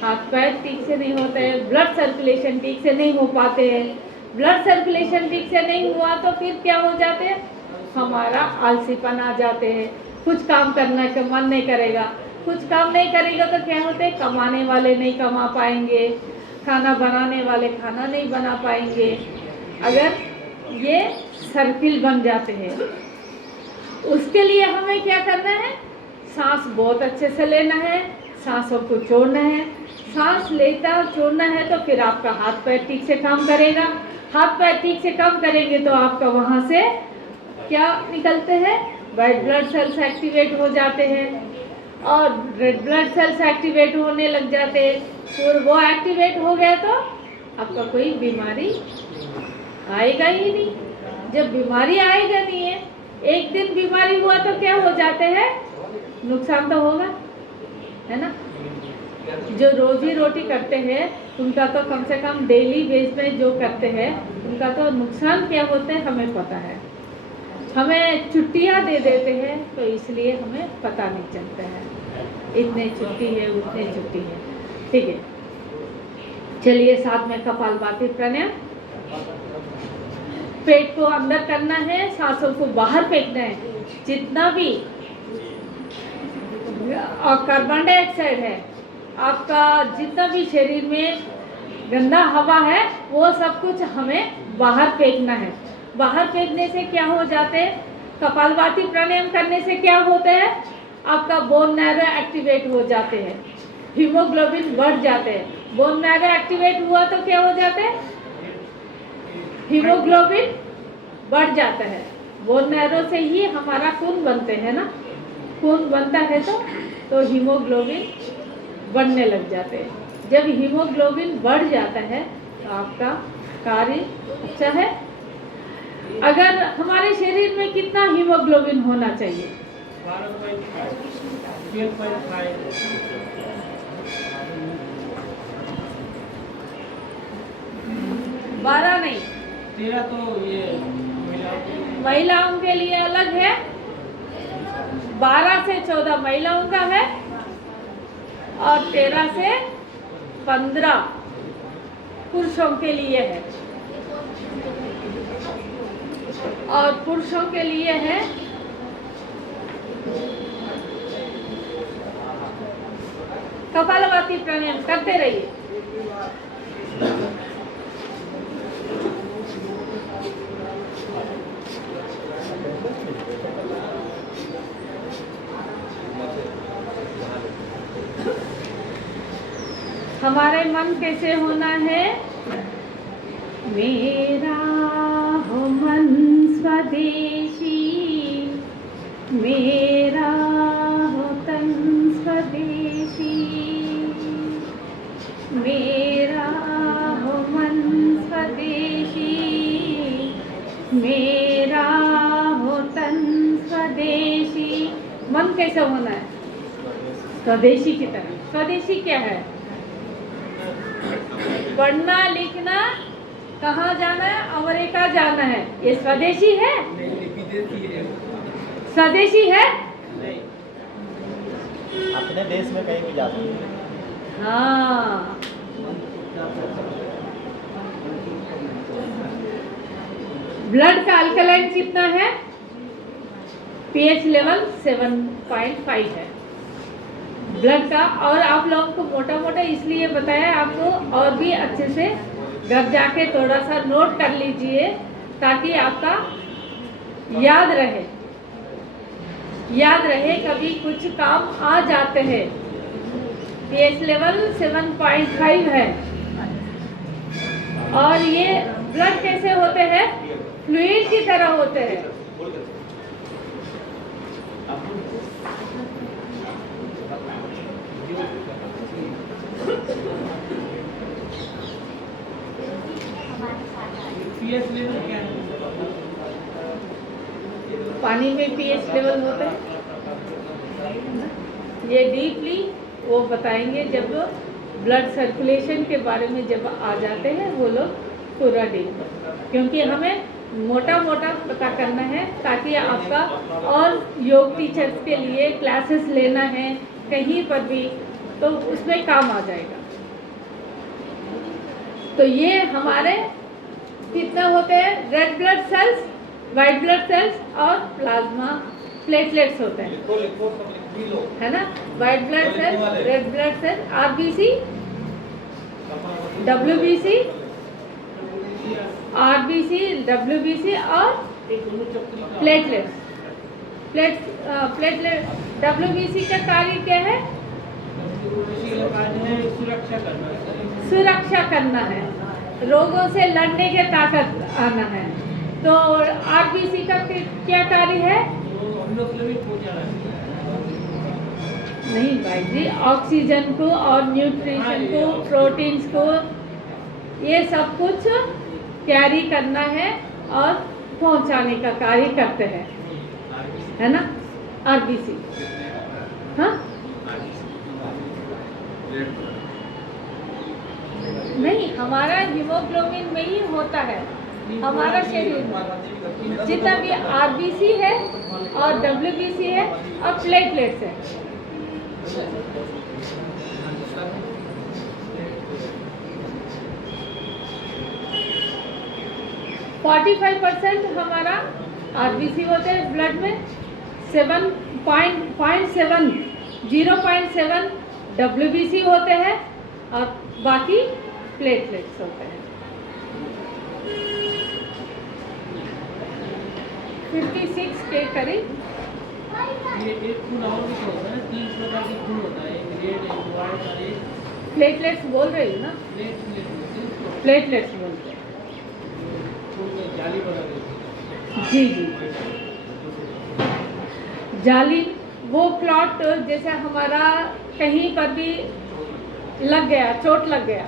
हाथ पैर ठीक से नहीं होते हैं, ब्लड सर्कुलेशन ठीक से नहीं हो पाते हैं। ब्लड सर्कुलेशन ठीक से नहीं हुआ तो फिर क्या हो जाते हैं, हमारा आलसीपन आ जाते हैं, कुछ काम करने का मन नहीं करेगा। कुछ काम नहीं करेगा तो क्या होते हैं, कमाने वाले नहीं कमा पाएंगे, खाना बनाने वाले खाना नहीं बना पाएंगे। अगर ये सर्किल बन जाते हैं, उसके लिए हमें क्या करना है, सांस बहुत अच्छे से लेना है, सांसों को छोड़ना है। सांस लेता छोड़ना है तो फिर आपका हाथ पैर ठीक से काम करेगा। हाथ पैर ठीक से काम करेंगे तो आपका वहाँ से क्या निकलते हैं, वाइट ब्लड सेल्स एक्टिवेट हो जाते हैं, और रेड ब्लड सेल्स एक्टिवेट होने लग जाते हैं। और वो एक्टिवेट हो गया तो आपका कोई बीमारी आएगा ही नहीं। जब बीमारी आएगा नहीं है, एक दिन बीमारी हुआ तो क्या हो जाते हैं, नुकसान तो होगा, है ना। जो रोजी रोटी करते हैं उनका तो कम से कम डेली बेस में जो करते हैं उनका तो नुकसान क्या होता है हमें पता है। हमें छुट्टियां दे देते हैं तो इसलिए हमें पता नहीं चलता है, इतने छुट्टी है उतने छुट्टी है, ठीक है। चलिए साथ में कपालभाति प्राणायाम। पेट को अंदर करना है, सांसों को बाहर फेंकना है। जितना भी कार्बन डाइऑक्साइड है, आपका जितना भी शरीर में गंदा हवा है, वो सब कुछ हमें बाहर फेंकना है। बाहर फेंकने से क्या हो जाते हैं, कपालभाति प्राणायाम करने से क्या होता है, आपका बोन नैरो एक्टिवेट हो जाते हैं, हीमोग्लोबिन बढ़ जाते हैं। बोन नैरो एक्टिवेट हुआ तो क्या हो जाते हैं, हीमोग्लोबिन बढ़ जाता है। बोन नैरो से ही हमारा खून बनते हैं ना, खून बनता है तो तो हीमोग्लोबिन बढ़ने लग जाते हैं। जब हीमोग्लोबिन बढ़ जाता है तो आपका कार्य अच्छा है। अगर हमारे शरीर में कितना हीमोग्लोबिन होना चाहिए? 12 नहीं, 13 तो ये महिलाओं के लिए अलग है। 12 से 14 महिलाओं का है और 13 से 15 पुरुषों के लिए है। और पुरुषों के लिए है कपालभाति प्राणायाम करते रहिए। हमारे मन कैसे होना है? मेरा हो मन स्वदेशी, मेरा हो तन स्वदेशी, मेरा हो मन स्वदेशी, मेरा हो तन स्वदेशी। मन कैसे होना है? स्वदेशी की तरह। स्वदेशी क्या है? पढ़ना लिखना, कहाँ जाना है? अमेरिका जाना है, ये स्वदेशी है? स्वदेशी है? अपने देश में कहीं भी जा सकते हैं। हाँ। ब्लड का अल्कलाइन कितना है? पीएच लेवल 7.5 है ब्लड का। और आप लोगों को मोटा मोटा इसलिए बताया आपको, और भी अच्छे से घर जाके थोड़ा सा नोट कर लीजिए ताकि आपका याद रहे। याद रहे, कभी कुछ काम आ जाते हैं। पीएच लेवल 7.5 है। और ये ब्लड कैसे होते हैं? फ्लूइड की तरह होते हैं। पीएच लेवल क्या है? पानी में पीएच लेवल होता है। ये डीपली वो बताएंगे जब ब्लड सर्कुलेशन के बारे में जब आ जाते हैं वो लोग पूरा डीप, क्योंकि हमें मोटा मोटा पता करना है ताकि आपका और योग टीचर्स के लिए क्लासेस लेना है कहीं पर भी तो उसमें काम आ जाएगा। तो ये हमारे कितना होते हैं? Red blood cells, white blood cells और प्लाज्मा प्लेटलेट्स होते हैं, है ना? White blood cells, red blood cells, RBC, WBC, RBC, WBC और प्लेटलेट्स। प्लेटलेट डब्ल्यूबीसी का कार्य क्या है? सुरक्षा करना है। सुरक्षा करना है, रोगों से लड़ने की ताकत आना है। तो आरबीसी का क्या कार्य है? नहीं भाई जी, ऑक्सीजन को और न्यूट्रिशन को, प्रोटीन्स को, ये सब कुछ कैरी करना है और पहुंचाने का कार्य करते हैं, है ना? आरबीसी। हाँ नहीं, हमारा हीमोग्लोबिन में ही होता है। हमारा शरीर में जितना भी आरबीसी है और डब्ल्यूबीसी है और प्लेटलेट्स है, 45% हमारा आरबीसी होते हैं ब्लड में, 0.7 डब्ल्यूबीसी होते हैं और बाकी प्लेटलेट्स होते हैं। 56 के करीब। ये एक खून और भी होता है, 3 प्रकार के खून होता है, एक रेड, एक व्हाइट और एक प्लेटलेट्स बोल रही हूँ ना, प्लेटलेट्स बोलते हैं। जाली बना देती है। जी जी, जाली वो क्लॉट जैसे हमारा कहीं पर भी लग गया, चोट लग गया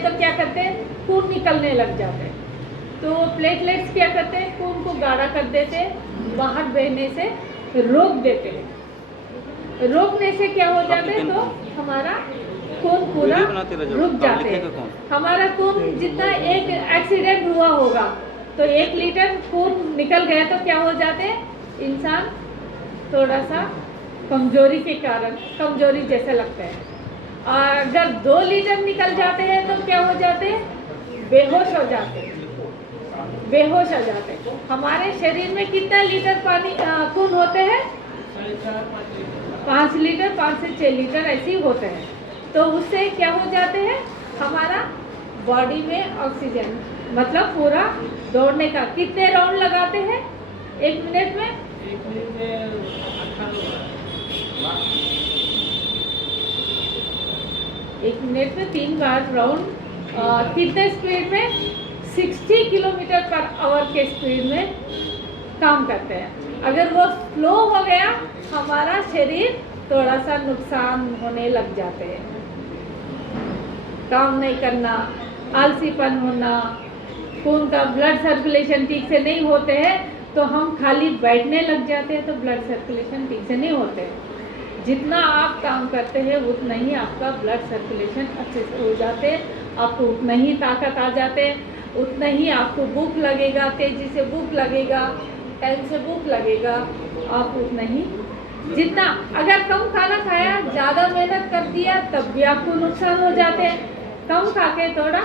तो क्या करते हैं, खून निकलने लग जाते हैं। तो प्लेटलेट्स क्या करते हैं, खून को गाढ़ा कर देते हैं, बाहर बहने से रोक देते हैं। रोकने से क्या हो जाता है, तो हमारा खून पूरा रुक जाते हैं। हमारा खून जितना, एक एक्सीडेंट हुआ होगा तो 1 लीटर खून निकल गया तो क्या हो जाते हैं, इंसान थोड़ा सा कमजोरी के कारण कमजोरी जैसे लगता है। और अगर 2 लीटर निकल जाते हैं तो क्या हो जाते हैं, बेहोश हो जाते हैं। हमारे शरीर में कितना लीटर पानी खून होते हैं, 5 लीटर, 5 से 6 लीटर ऐसे ही होते हैं। तो उससे क्या हो जाते हैं, हमारा बॉडी में ऑक्सीजन, मतलब पूरा दौड़ने का कितने राउंड लगाते हैं 1 मिनट में, 1 मिनट में 18 1 मिनट में 3 बार राउंड। कितने स्पीड में, 60 किलोमीटर पर आवर के स्पीड में काम करते हैं। अगर वो स्लो हो गया, हमारा शरीर थोड़ा सा नुकसान होने लग जाते हैं। काम नहीं करना, आलसीपन होना, खून का ब्लड सर्कुलेशन ठीक से नहीं होते हैं, तो हम खाली बैठने लग जाते हैं तो ब्लड सर्कुलेशन ठीक से नहीं होते हैं। जितना आप काम करते हैं उतना ही आपका ब्लड सर्कुलेशन अच्छे से हो जाते हैं, आपको उतना ही ताकत आ जाते हैं, उतना ही आपको भूख लगेगा, तेज़ी से भूख लगेगा, टाइम से भूख लगेगा, आप उतना ही। जितना अगर कम खाना खाया, ज़्यादा मेहनत कर दिया, तब भी आपको नुकसान हो जाते हैं। कम खा के थोड़ा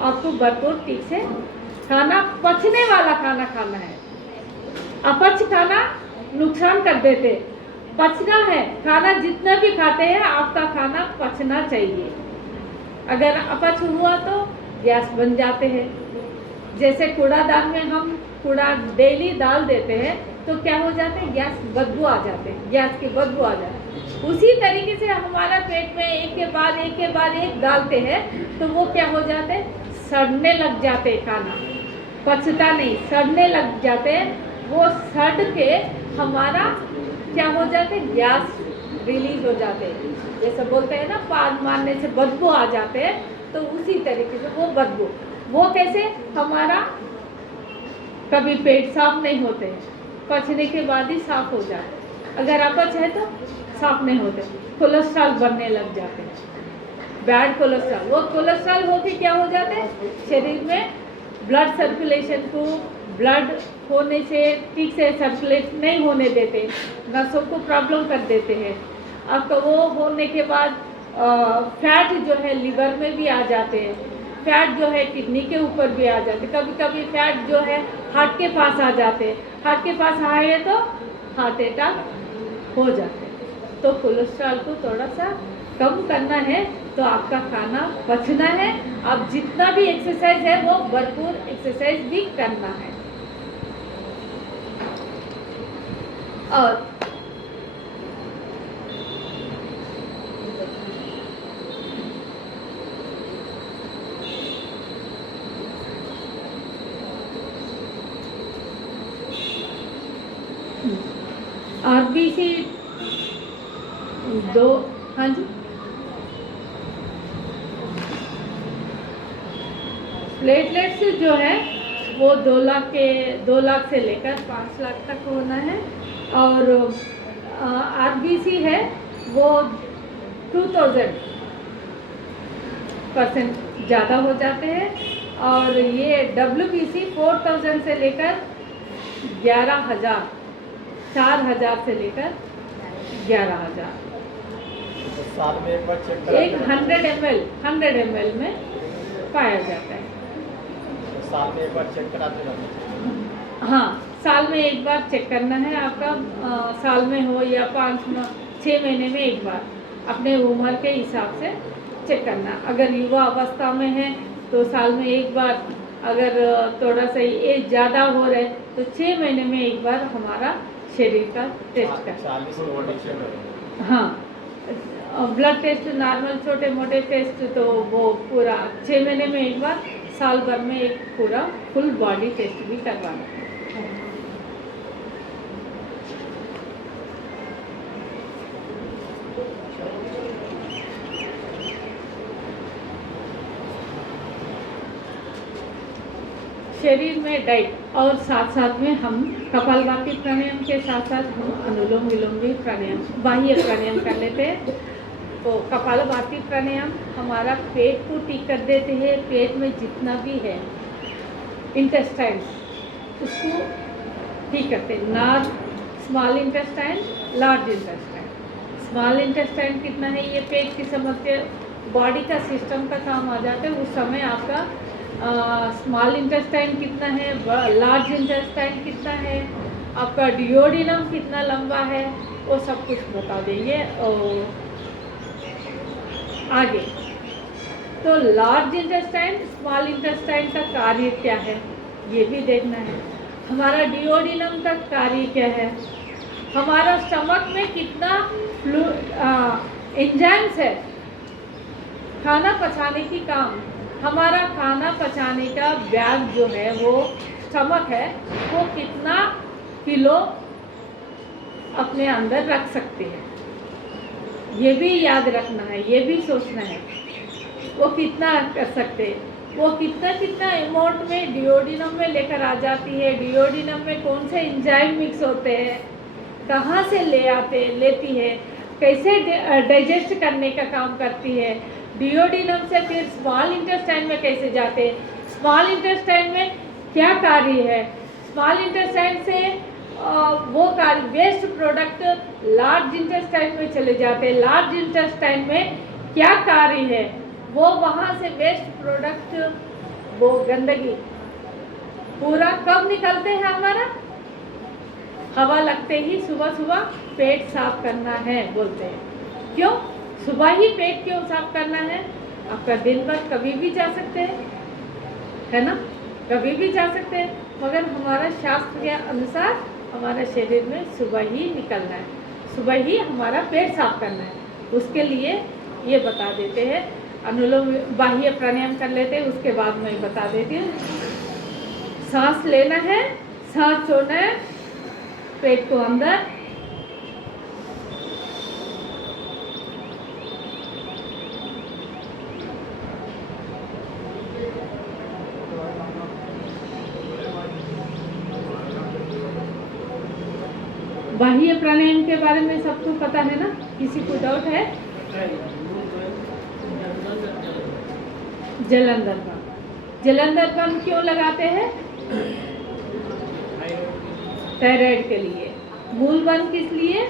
आपको भरपूर ठीक से खाना, पचने वाला खाना खाना है। अपच खाना नुकसान कर देते, पचना है खाना, जितना भी खाते हैं आपका खाना पचना चाहिए। अगर अपच हुआ तो गैस बन जाते हैं। जैसे कूड़ादान में हम कूड़ा डेली डाल देते हैं तो क्या हो जाते हैं, गैस बदबू आ जाते हैं, गैस की बदबू आ जाती है। उसी तरीके से हमारा पेट में एक के बाद एक डालते हैं तो वो क्या हो जाते हैं, सड़ने लग जाते हैं, खाना पचता नहीं, सड़ने लग जाते हैं। वो सड़ के हमारा क्या हो जाते हैं, गैस रिलीज हो जाते हैं। जैसे बोलते हैं ना, पान मारने से बदबू आ जाते हैं, तो उसी तरीके से वो बदबू, वो कैसे, हमारा कभी पेट साफ नहीं होते हैं, पचने के बाद ही साफ हो जाते हैं। अगर अपच है तो साफ नहीं होते, कोलेस्ट्रॉल बनने लग जाते हैं, बैड कोलेस्ट्रॉल। वो कोलेस्ट्रॉल होके क्या हो जाते हैं, शरीर में ब्लड सर्कुलेशन को, ब्लड होने से ठीक से सर्कुलेट नहीं होने देते, नसों को प्रॉब्लम कर देते हैं। आपका वो होने के बाद फैट जो है लिवर में भी आ जाते हैं, फैट जो है किडनी के ऊपर भी आ जाते हैं, कभी कभी फैट जो है हार्ट के पास आ जाते हैं, हार्ट के पास आए तो हार्ट अटैक हो जाते हैं। तो कोलेस्ट्रॉल को थोड़ा सा कम करना है तो आपका खाना पचना है। आप जितना भी एक्सरसाइज है वो भरपूर एक्सरसाइज भी करना है। और आरबीसी 2, हाँ जी, प्लेटलेट्स जो है वो 2 लाख से लेकर 5 लाख तक होना है। और आरबीसी है वो 2000% ज़्यादा हो जाते हैं। और ये डब्ल्यूबीसी 4000 से लेकर 11,000, 4,000 से लेकर 11,000। साल में एक बार चेक करा एक 100 ml में पाया जाता है। साल में एक बार चेक कराते रहना। हाँ, साल में एक बार चेक करना है आपका, साल में हो या 5-6 महीने में एक बार, अपने उम्र के हिसाब से चेक करना। अगर युवा अवस्था में है तो साल में एक बार, अगर थोड़ा सा एज ज़्यादा हो रहा है तो 6 महीने में एक बार हमारा शरीर का टेस्ट करना। 40 बॉडी चेक। हाँ, ब्लड टेस्ट नॉर्मल छोटे मोटे टेस्ट तो वो पूरा 6 महीने में एक बार, साल भर में एक पूरा फुल बॉडी टेस्ट भी करवाना है। शरीर में डाइट और साथ साथ में हम कपालभाति प्राणायाम के साथ साथ हम अनुलोम विलोम भी प्राणायाम बाह्य प्राणायाम कर लेते हैं। तो कपालभाति प्राणायाम हमारा पेट को ठीक कर देते हैं। पेट में जितना भी है इंटेस्टाइन उसको ठीक करते हैं। North small intestine, large intestine. Small intestine कितना है, ये पेट की समस्या बॉडी का सिस्टम का काम आ जाता है। उस समय आपका स्मॉल इंटेस्टाइन कितना है, लार्ज इंटेस्टाइन कितना है, आपका डिओडिनम कितना लंबा है, वो सब कुछ बता देंगे। और आगे तो लार्ज इंटेस्टाइन स्मॉल इंटेस्टाइन का कार्य क्या है ये भी देखना है। हमारा डिओडिनम का कार्य क्या है, हमारा स्टमक में कितना एंजाइम्स है खाना पचाने की काम। हमारा खाना पचाने का बैग जो है वो स्टमक है, वो कितना किलो अपने अंदर रख सकते हैं, ये भी याद रखना है, ये भी सोचना है वो कितना कर सकते हैं, वो कितना कितना अमाउंट में डिओडिनम में लेकर आ जाती है। डिओडिनम में कौन से एंजाइम मिक्स होते हैं, कहाँ से लेती है, कैसे डाइजेस्ट करने का काम करती है। डिओडिनम से फिर स्मॉल इंटेस्टाइन में कैसे जाते हैं, स्मॉल इंटेस्टाइन में क्या कार्य है, स्मॉल इंटेस्टाइन से वो कार्य वेस्ट प्रोडक्ट लार्ज इंटेस्टाइन में चले जाते हैं। लार्ज इंटेस्टाइन में क्या कार्य है, वो वहाँ से वेस्ट प्रोडक्ट वो गंदगी पूरा कब निकलते हैं, हमारा हवा लगते ही सुबह सुबह पेट साफ करना है बोलते हैं। क्यों सुबह ही पेट क्यों साफ करना है, आपका दिन भर कभी भी जा सकते हैं, है ना, कभी भी जा सकते हैं, मगर हमारा शास्त्र के अनुसार हमारा शरीर में सुबह ही निकलना है, सुबह ही हमारा पेट साफ करना है। उसके लिए ये बता देते हैं। अनुलोम बाह्य प्राणायाम कर लेते हैं, उसके बाद मैं बता देती हूँ। सांस लेना है, सांस छोड़ना है, पेट को अंदर, बाह्य प्राणायाम के बारे में सबको पता है ना, किसी को डाउट है? जलंधरपन, जलंधरपन क्यों लगाते हैं? थायराइड के लिए। मूल बंद किस लिए?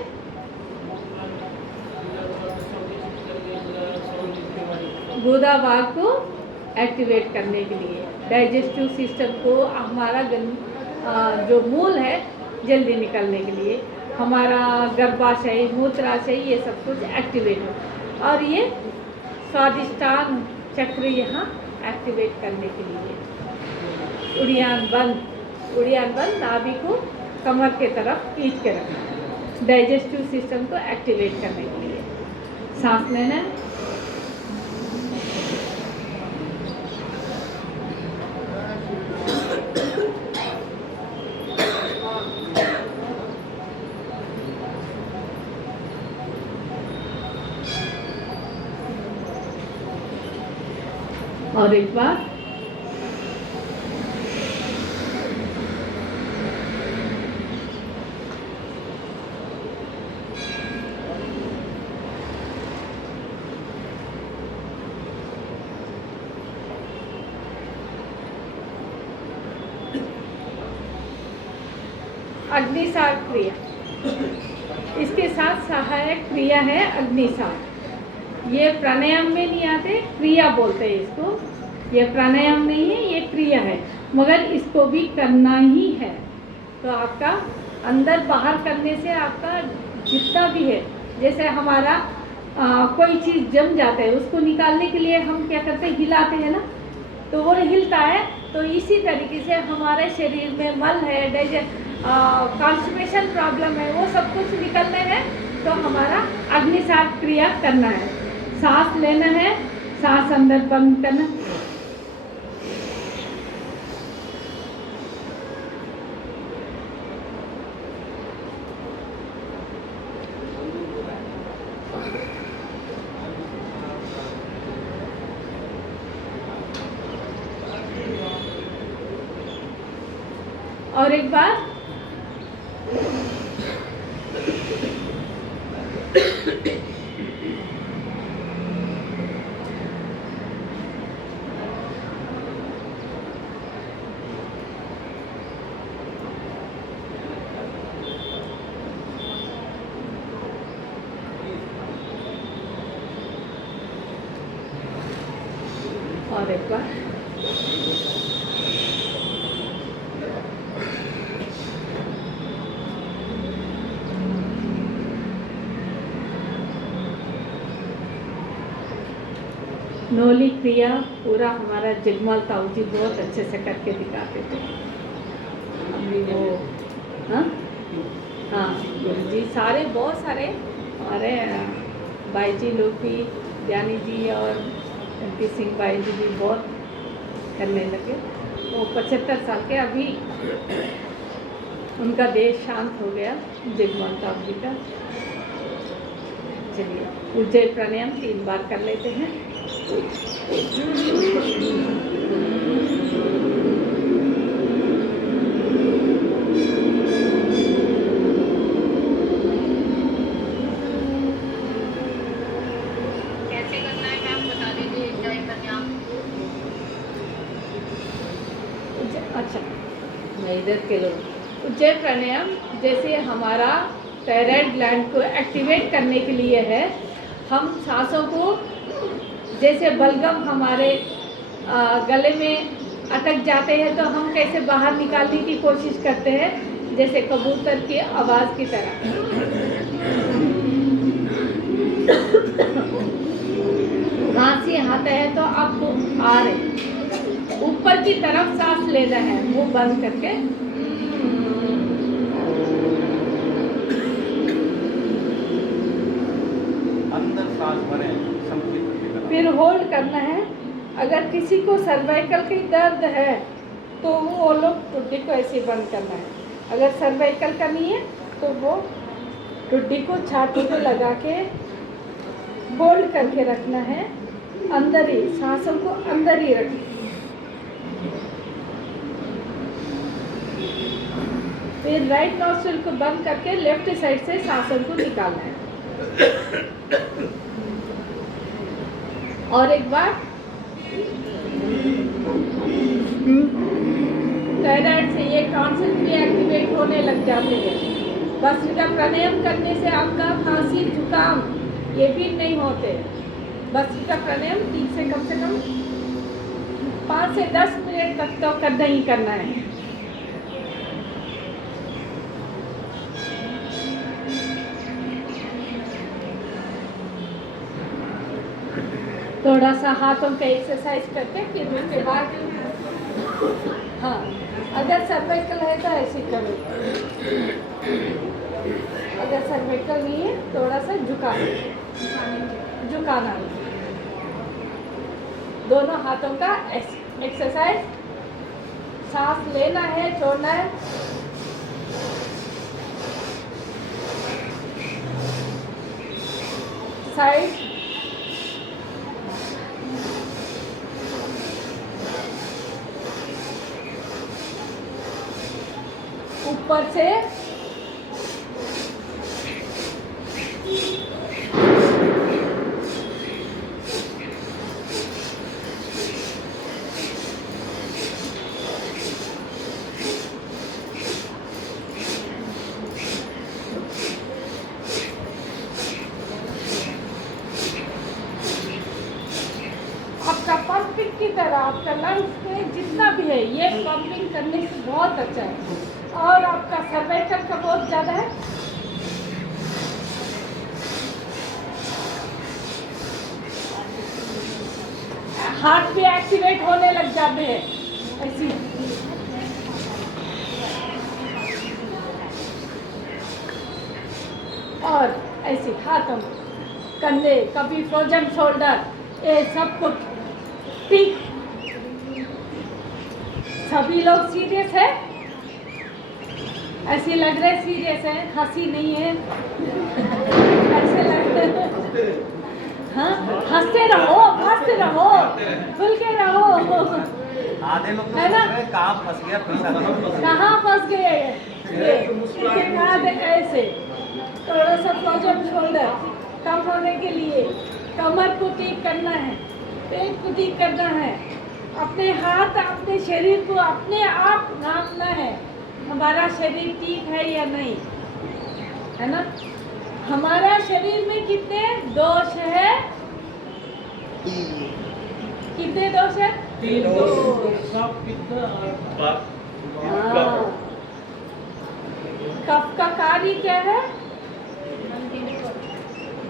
गुदा भाग को एक्टिवेट करने के लिए, डाइजेस्टिव सिस्टम को हमारा जो मूल है जल्दी निकलने के लिए, हमारा गर्भाशय मूत्राशय ये सब कुछ एक्टिवेट हो, और ये स्वादिष्टान चक्र यहाँ एक्टिवेट करने के लिए। उड़ियान बंद नाभि को कमर के तरफ खींच के रखना, डाइजेस्टिव सिस्टम को एक्टिवेट करने के लिए। सांस लेना, और एक बार अग्निसार क्रिया, इसके साथ सहायक क्रिया है अग्निसार। ये प्राणायाम में नहीं आते, क्रिया बोलते हैं इसको। ये प्राणायाम नहीं है, ये क्रिया है, मगर इसको भी करना ही है। तो आपका अंदर बाहर करने से आपका जितना भी है, जैसे हमारा कोई चीज़ जम जाता है, उसको निकालने के लिए हम क्या करते हैं, हिलाते हैं ना, तो वो हिलता है। तो इसी तरीके से हमारे शरीर में मल है, कॉन्स्टिपेशन प्रॉब्लम है, वो सब कुछ निकलने हैं, तो हमारा अग्निसार क्रिया करना है। सांस लेना है, सांस अंदर बंद करना, और एक बार और एक बार नोली क्रिया पूरा हमारा जगमल ताऊ जी बहुत अच्छे से करके दिखाते थे। अभी वो हाँ हाँ गुरु जी सारे बहुत सारे हमारे भाई जी लोग भी, ज्ञानी जी और एमपी सिंह भाई जी भी बहुत करने लगे। वो 75 साल के अभी उनका देह शांत हो गया जगमल ताऊ जी का। चलिए उज्जय प्राणायाम 3 बार कर लेते हैं। कैसे करना है मैम बता दीजिए उज्जय प्राणायाम। अच्छा मैं इधर के लोग उज्जय प्राणायाम जैसे हमारा थायराइड ग्लैंड को एक्टिवेट करने के लिए है। हम सांसों को जैसे बलगम हमारे गले में अटक जाते हैं तो हम कैसे बाहर निकालने की कोशिश करते हैं, जैसे कबूतर की आवाज़ की तरह। खांसी आता है तो आपको आ रहे ऊपर की तरफ सांस लेना है, मुंह बंद करके। अंदर सांस भरें, फिर होल्ड करना है। अगर किसी को सर्वाइकल की दर्द है तो वो लोग टुड्डी को ऐसे बंद करना है। अगर सर्वाइकल का नहीं है तो वो टुड्डी को छाती पे लगा के होल्ड करके रखना है। अंदर ही सांसों को अंदर ही रखना। फिर राइट नॉस्ट्रिल को बंद करके लेफ्ट साइड से सांसों को निकालना है। और एक बार थायराइड से ये टॉन्सिल भी एक्टिवेट होने लग जाते हैं। बस इनका प्राणायाम करने से आपका खांसी जुकाम ये भी नहीं होते। बस इनका प्राणायाम 3 से कम 5 से 10 मिनट तक तो करना ही करना है। थोड़ा सा हाथों का एक्सरसाइज करके फिर उसके बाद हाँ अगर सर्वाइकल है तो ऐसे करो। अगर सर्वाइकल नहीं है थोड़ा सा झुकाना दोनों हाथों का एक्सरसाइज। सांस लेना है, छोड़ना है। साइड ऊपर से आपका पंपिंग की तरह आपका लंग्स में जितना भी है ये पंपिंग करने से बहुत अच्छा है। और आपका सर्वाइकल का बहुत ज़्यादा है। हार्ट भी एक्टिवेट होने लग जाते हैं ऐसी। और ऐसे हाथों कंधे कभी फ्रोजन शोल्डर ये सब कुछ ठीक। सभी लोग सीरियस है, ऐसे लग रहे सीरियस है, हंसी नहीं है। ऐसे लग रहे हाँ हंसते रहो, मस्त रहो, खुल के रहो। आधे लोग तो है ना? सोच रहे हैं कहाँ फंस गया पैसा कहाँ फंस गए ये? उसके बाद ऐसे थोड़ा सा फ्रोजन शोल्डर कम होने के लिए कमर को ठीक करना है, पेट को ठीक करना है, अपने हाथ अपने शरीर को अपने आप नापना है, हमारा शरीर ठीक है या नहीं, है ना? हमारा शरीर में कितने दोष है? कितने दोष है? 3 दोष, कफ, पित्त और हाँ। कफ का कार्य क्या है?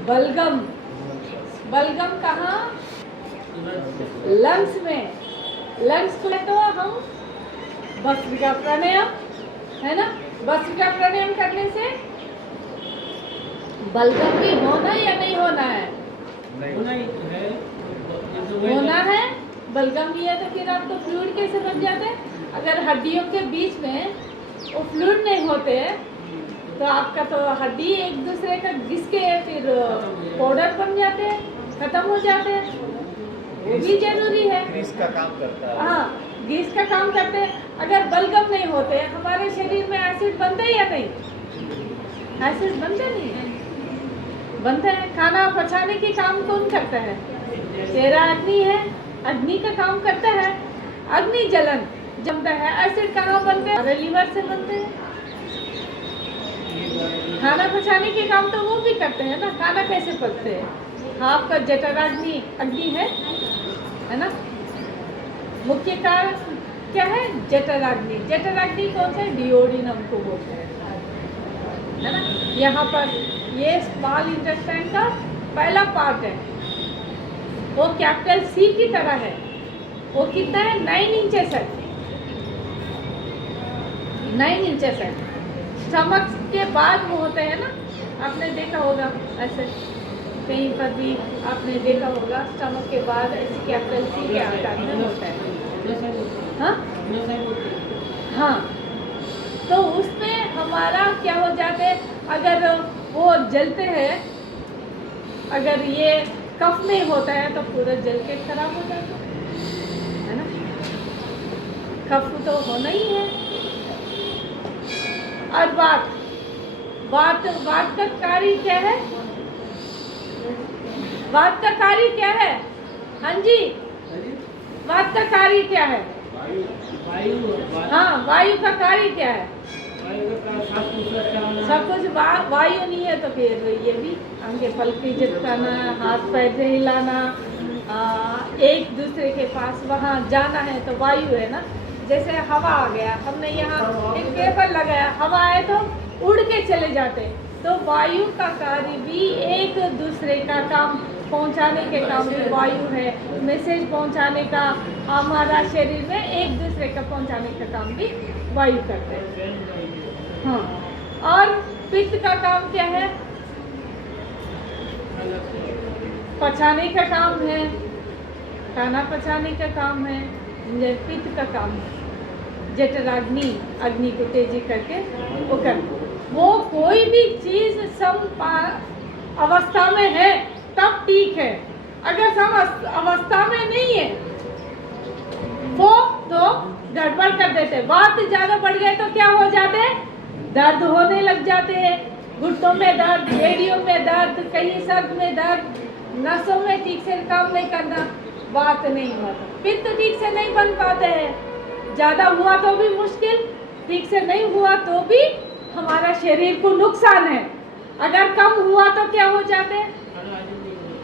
बलगम। बलगम कहाँ? लंग्स में। लंग्स में तो हम भस्त्रिका प्राणायाम, है ना? भस्त्रिका प्राणायाम करने से बलगम भी होना या नहीं होना है? होना ही है। होना है। बलगम भी है तो फिर आपको फ्लूइड कैसे बन जाते हैं? अगर हड्डियों के बीच में वो फ्लूइड नहीं होते तो आपका तो हड्डी एक दूसरे का घिस के फिर पाउडर बन जाते हैं, खत्म हो जाते हैं। वो भी जरूरी है। ग्रीस का काम करता है। हाँ, ग्रीस का काम करते हैं। अगर बलगम नहीं होते हमारे शरीर में एसिड बनते हैं या नहीं? एसिड बनते नहीं है, बनते हैं। खाना पचाने के काम कौन करता है? तेरा अग्नि है, अग्नि का काम करता है। अग्नि जलन जमता है। एसिड कहाँ बनते हैं? हमारे लीवर से बनते हैं। खाना पचाने के काम तो वो भी करते हैं ना। खाना कैसे पचते हैं? आपका जठराग्नि अग्नि है ना? मुख्य कारण क्या है? जठराग्नि। जठराग्नि कौन सा? डिओडिनम को बोलते हैं, है ना? यहाँ पर ये स्मॉल इंटेस्टाइन का पहला पार्ट है, वो कैपिटल सी की तरह है। वो कितना है? 9 इंचेस है। 9 इंचेस है। स्टमक के बाद वो होते हैं ना, आपने देखा होगा ऐसे कहीं पर भी आपने देखा होगा, स्टमक के बाद ऐसे कैपिटल सी के आकार में होता है। हाँ हाँ, तो उसमें हमारा क्या हो जाते हैं? अगर वो जलते हैं, अगर ये कफ में होता है तो पूरा जल के खराब हो जाता है ना? कफ तो होना ही है। और वात का कार्य क्या है? वात का कार्य क्या है? हाँ जी, वात का कार्य क्या है? हाँ, वायु का कार्य क्या है? सब कुछ वायु नहीं है तो फिर ये भी आगे पलके झटकाना, हाथ पैर से हिलाना, एक दूसरे के पास वहाँ जाना है तो वायु है ना। जैसे हवा आ गया, हमने यहाँ एक पेपर लगाया, हवा आए तो उड़ के चले जाते, तो वायु का कार्य भी एक दूसरे का काम पहुँचाने के काम भी वायु है। मैसेज पहुँचाने का, हमारा शरीर में एक दूसरे का पहुँचाने का काम भी वायु करते हैं। हाँ, और पित्त का काम क्या है? पचाने का काम है, खाना पचाने का काम है। पित्त का काम है जठराग्नि, अग्नि को तेजी करके वो करना। वो कोई भी चीज सम अवस्था में है तब ठीक है। अगर सम अवस्था में नहीं है वो तो गड़बड़ कर देते। बात ज्यादा बढ़ गए तो क्या हो जाते हैं? दर्द होने लग जाते हैं, घुटनों में दर्द, एड़ियों में दर्द, कहीं सर में दर्द, नसों में ठीक से काम नहीं करना, बात नहीं होता। पित्त ठीक से नहीं बन पाते हैं, ज़्यादा हुआ तो भी मुश्किल, ठीक से नहीं हुआ तो भी हमारा शरीर को नुकसान है। अगर कम हुआ तो क्या हो जाते हैं?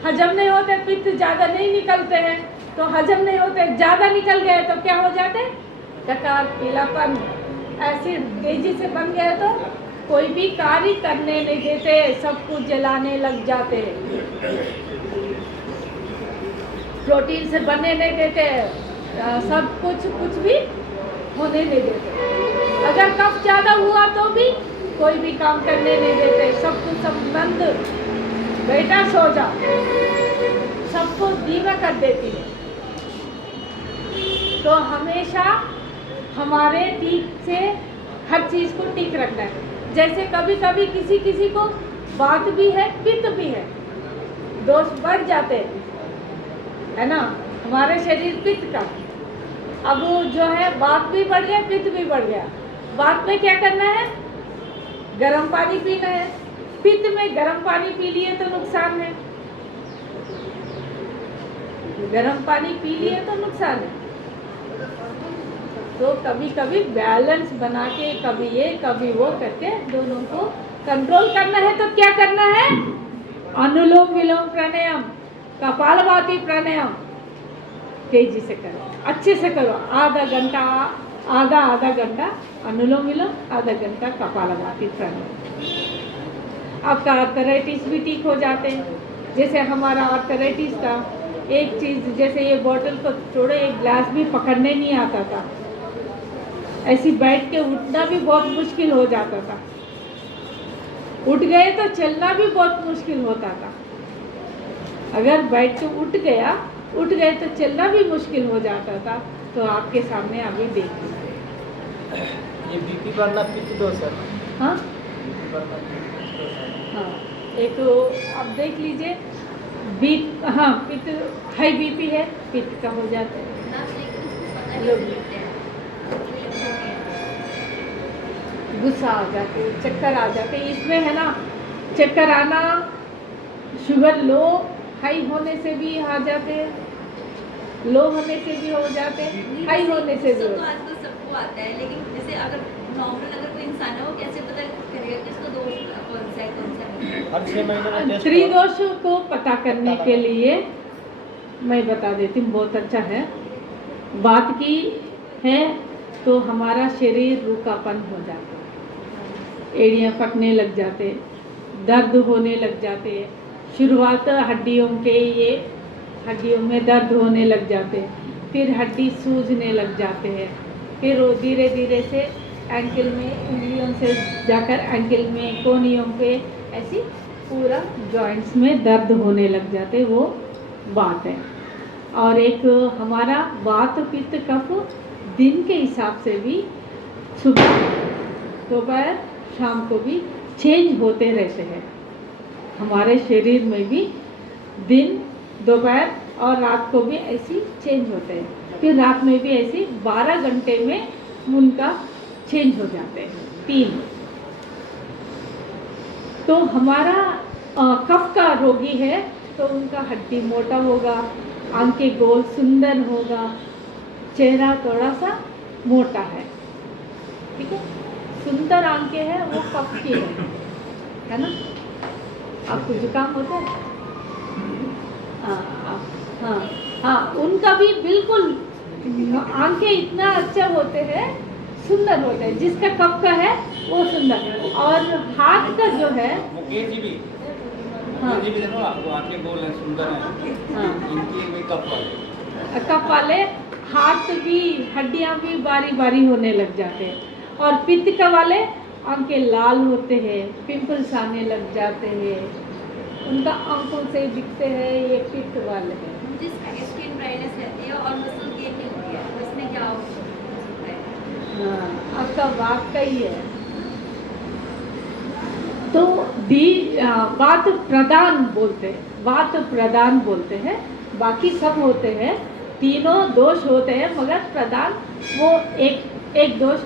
हजम नहीं होते, पित्त ज़्यादा नहीं निकलते हैं तो हजम नहीं होते, ज़्यादा निकल गए तो क्या हो जाते हैं? डकार, पीलापन, एसिड तेजी से बन गए तो कोई भी कार्य करने नहीं देते, सब कुछ जलाने लग जाते, प्रोटीन से बनने नहीं देते, सब कुछ भी होने नहीं देते। अगर कफ ज़्यादा हुआ तो भी कोई भी काम करने नहीं देते, सब कुछ सब बंद, बेटा सो जा, सबको धीमा कर देती है। तो हमेशा हमारे ठीक से हर चीज़ को ठीक रखना है। जैसे कभी कभी किसी को बात भी है, पित्त भी है, दोष बढ़ जाते हैं, है ना? हमारे शरीर पित्त का, अब वो जो है वात भी बढ़ गया, पित्त भी बढ़ गया। वात में क्या करना है? गर्म पानी पीना है। पित्त में गर्म पानी पी लिए तो नुकसान है, गर्म पानी पी लिए तो नुकसान है। तो कभी कभी बैलेंस बना के कभी ये कभी वो करके दोनों को कंट्रोल करना है। तो क्या करना है? अनुलोम विलोम प्राणायाम, कपालभाति प्राणायाम तेजी से करो, अच्छे से करो। आधा घंटा अनुलोम विलोम, आधा घंटा कपालभाति प्राणायाम। आपका आर्थराइटिस भी ठीक हो जाते हैं। जैसे हमारा आर्थराइटिस था, एक चीज़ जैसे ये बोतल को छोड़ो, एक ग्लास भी पकड़ने नहीं आता था, ऐसी बैठ के उठना भी बहुत मुश्किल हो जाता था। उठ गए तो चलना भी बहुत मुश्किल होता था। अगर बैठ के उठ गए तो चलना भी मुश्किल हो जाता था। तो आपके सामने अभी देखिए ये बीपी बढ़ना पित्त दोष है। हाँ बीपी बढ़ना पित्त दोष है। हाँ, एक आप देख लीजिए पित्त हाई बीपी है, पित्त का हो जाता है, लोग गुस्सा आ जाते, चक्कर आ जाते। इसमें है ना, चक्कर आना शुगर लो हाई होने से भी आ जाते हैं, लो होने से भी हो जाते हैं, हाई होने से भी तो हो। आजकल सबको आता है, लेकिन जैसे अगर नॉर्मल अगर कोई इंसान है, वो कैसे पता करेगा कि इसको दोष कौन सा है? हर 6 महीने में टेस्ट त्रिदोषों को पता करने के लिए मैं बता देती हूँ, बहुत अच्छा है। बात की है तो हमारा शरीर रूखापन हो जाता है, एड़ियाँ फटने लग जाते, दर्द होने लग जाते। शुरुआत हड्डियों में दर्द होने लग जाते, फिर हड्डी सूजने लग जाते हैं, फिर वो धीरे धीरे से एंकल में, उंगलियों से जाकर एंकल में, कोहनियों पे, ऐसी पूरा जॉइंट्स में दर्द होने लग जाते। वो बात है। और एक हमारा वात पित्त कफ दिन के हिसाब से भी सुबह दोपहर शाम को भी चेंज होते रहते हैं। हमारे शरीर में भी दिन दोपहर और रात को भी ऐसी चेंज होते हैं। फिर रात में भी ऐसी 12 घंटे में उनका चेंज हो जाते हैं 3। तो हमारा कफ का रोगी है तो उनका हड्डी मोटा होगा, आंखें गोल सुंदर होगा, चेहरा थोड़ा सा मोटा है, ठीक है। सुंदर आंखें हैं वो कफ की है ना। आपको जुकाम होता है? हाँ, उनका भी बिल्कुल आंखें इतना अच्छा होते हैं, सुंदर होते हैं। जिसका कफ का है वो सुंदर। और हाथ का जो है, मुकेश जी भी हाँ, मुकेश जी भी देखो, आपको आंखें गोल हैं, सुंदर हैं। हाँ, इनकी भी कफ वाले हाथ भी, हड्डियां भी बारी बारी होने लग जाते हैं। और पित्त का वाले आंखें लाल होते हैं, पिंपल्स आने लग जाते हैं, उनका आंखों से दिखते हैं। ये पित्त वाले हैं। जिसका स्किन ड्राइनेस रहती है और मसल गेन नहीं होती है, तो इसमें क्या होता है? हाँ, आपका वात का ही है। तो वात प्रदान बोलते हैं, बाकी सब होते हैं, तीनों दोष होते हैं, मगर प्रदान वो एक दोष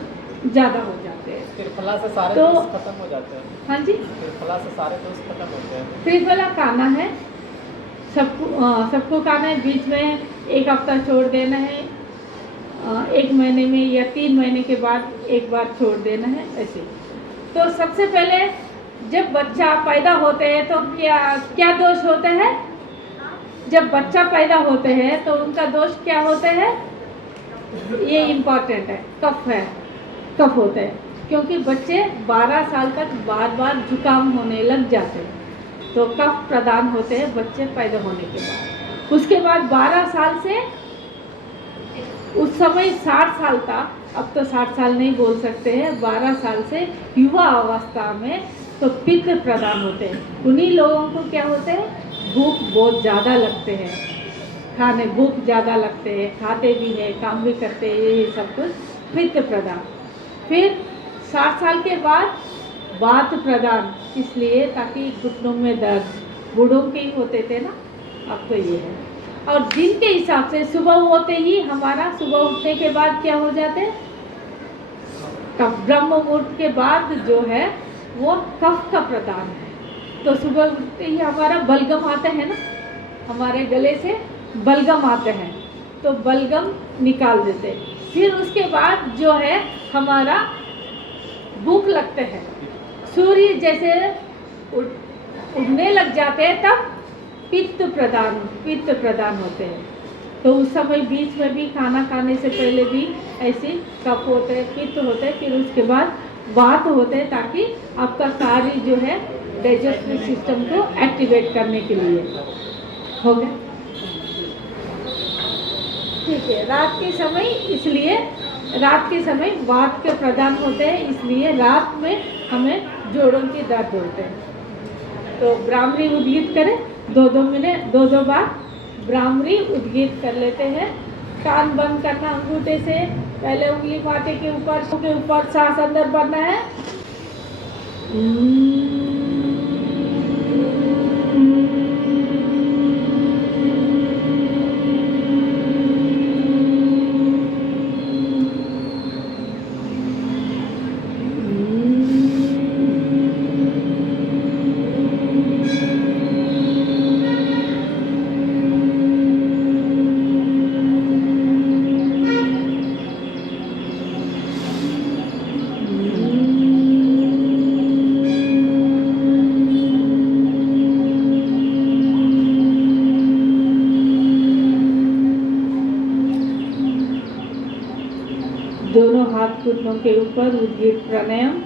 ज़्यादा हो जाते हैं। त्रिफला से सारे तो दोष खत्म हो जाते हैं। हाँ जी, त्रिफला से सारे दोष खत्म होते हैं। त्रिफला खाना है, सबको खाना है। बीच में 1 हफ्ता छोड़ देना है, 1 महीने में या 3 महीने के बाद एक बार छोड़ देना है, ऐसे। तो सबसे पहले जब बच्चा पैदा होते हैं तो क्या दोष होते हैं? जब बच्चा पैदा होते हैं तो उनका दोष क्या होते हैं? ये इम्पॉर्टेंट है, कफ होते हैं। क्योंकि बच्चे 12 साल तक बार बार जुकाम होने लग जाते हैं, तो कफ प्रदान होते हैं बच्चे पैदा होने के बाद। उसके बाद 12 साल से, उस समय 60 साल था, अब तो 60 साल नहीं बोल सकते हैं, 12 साल से युवा अवस्था में तो पित्त प्रदान होते हैं। उन्हीं लोगों को क्या होते हैं? भूख बहुत ज़्यादा लगते हैं, भूख ज़्यादा लगते हैं, खाते भी हैं, काम भी करते हैं, ये सब कुछ पित्त प्रदान। फिर 60 साल के बाद वात प्रदान, इसलिए ताकि घुटनों में दर्द, बूढ़ों के ही होते थे ना, अब तो ये है। और दिन के हिसाब से सुबह होते ही हमारा सुबह उठने के बाद क्या हो जाते हैं, कफ। ब्रह्म मुहूर्त के बाद जो है वो कफ का प्रदान है। तो सुबह उठते ही हमारा बलगम आते हैं ना, हमारे गले से बलगम आते हैं, तो बलगम निकाल देते हैं। फिर उसके बाद जो है हमारा भूख लगते हैं, सूर्य जैसे उड़ने लग जाते हैं, तब पित्त प्रदान होते हैं। तो उस समय बीच में भी खाना खाने से पहले भी ऐसे कफ होते हैं, पित्त होते हैं, फिर उसके बाद वात होते हैं, ताकि आपका कार्य जो है डाइजेस्टिव सिस्टम को एक्टिवेट करने के लिए हो गया। ठीक है, रात के समय, इसलिए रात के समय वात के प्रदान होते हैं, इसलिए रात में हमें जोड़ों के दर्द होते हैं। तो ब्राह्मणी उद्गीत करें, 2-2 मिनट, 2-2 बार ब्राह्मणी उद्गीत कर लेते हैं। कान बंद करना अंगूठे से, पहले उंगली माथे के ऊपर सांस अंदर भरना है। दोनों हाथ घुटनों के ऊपर उद्गीत प्राणायाम।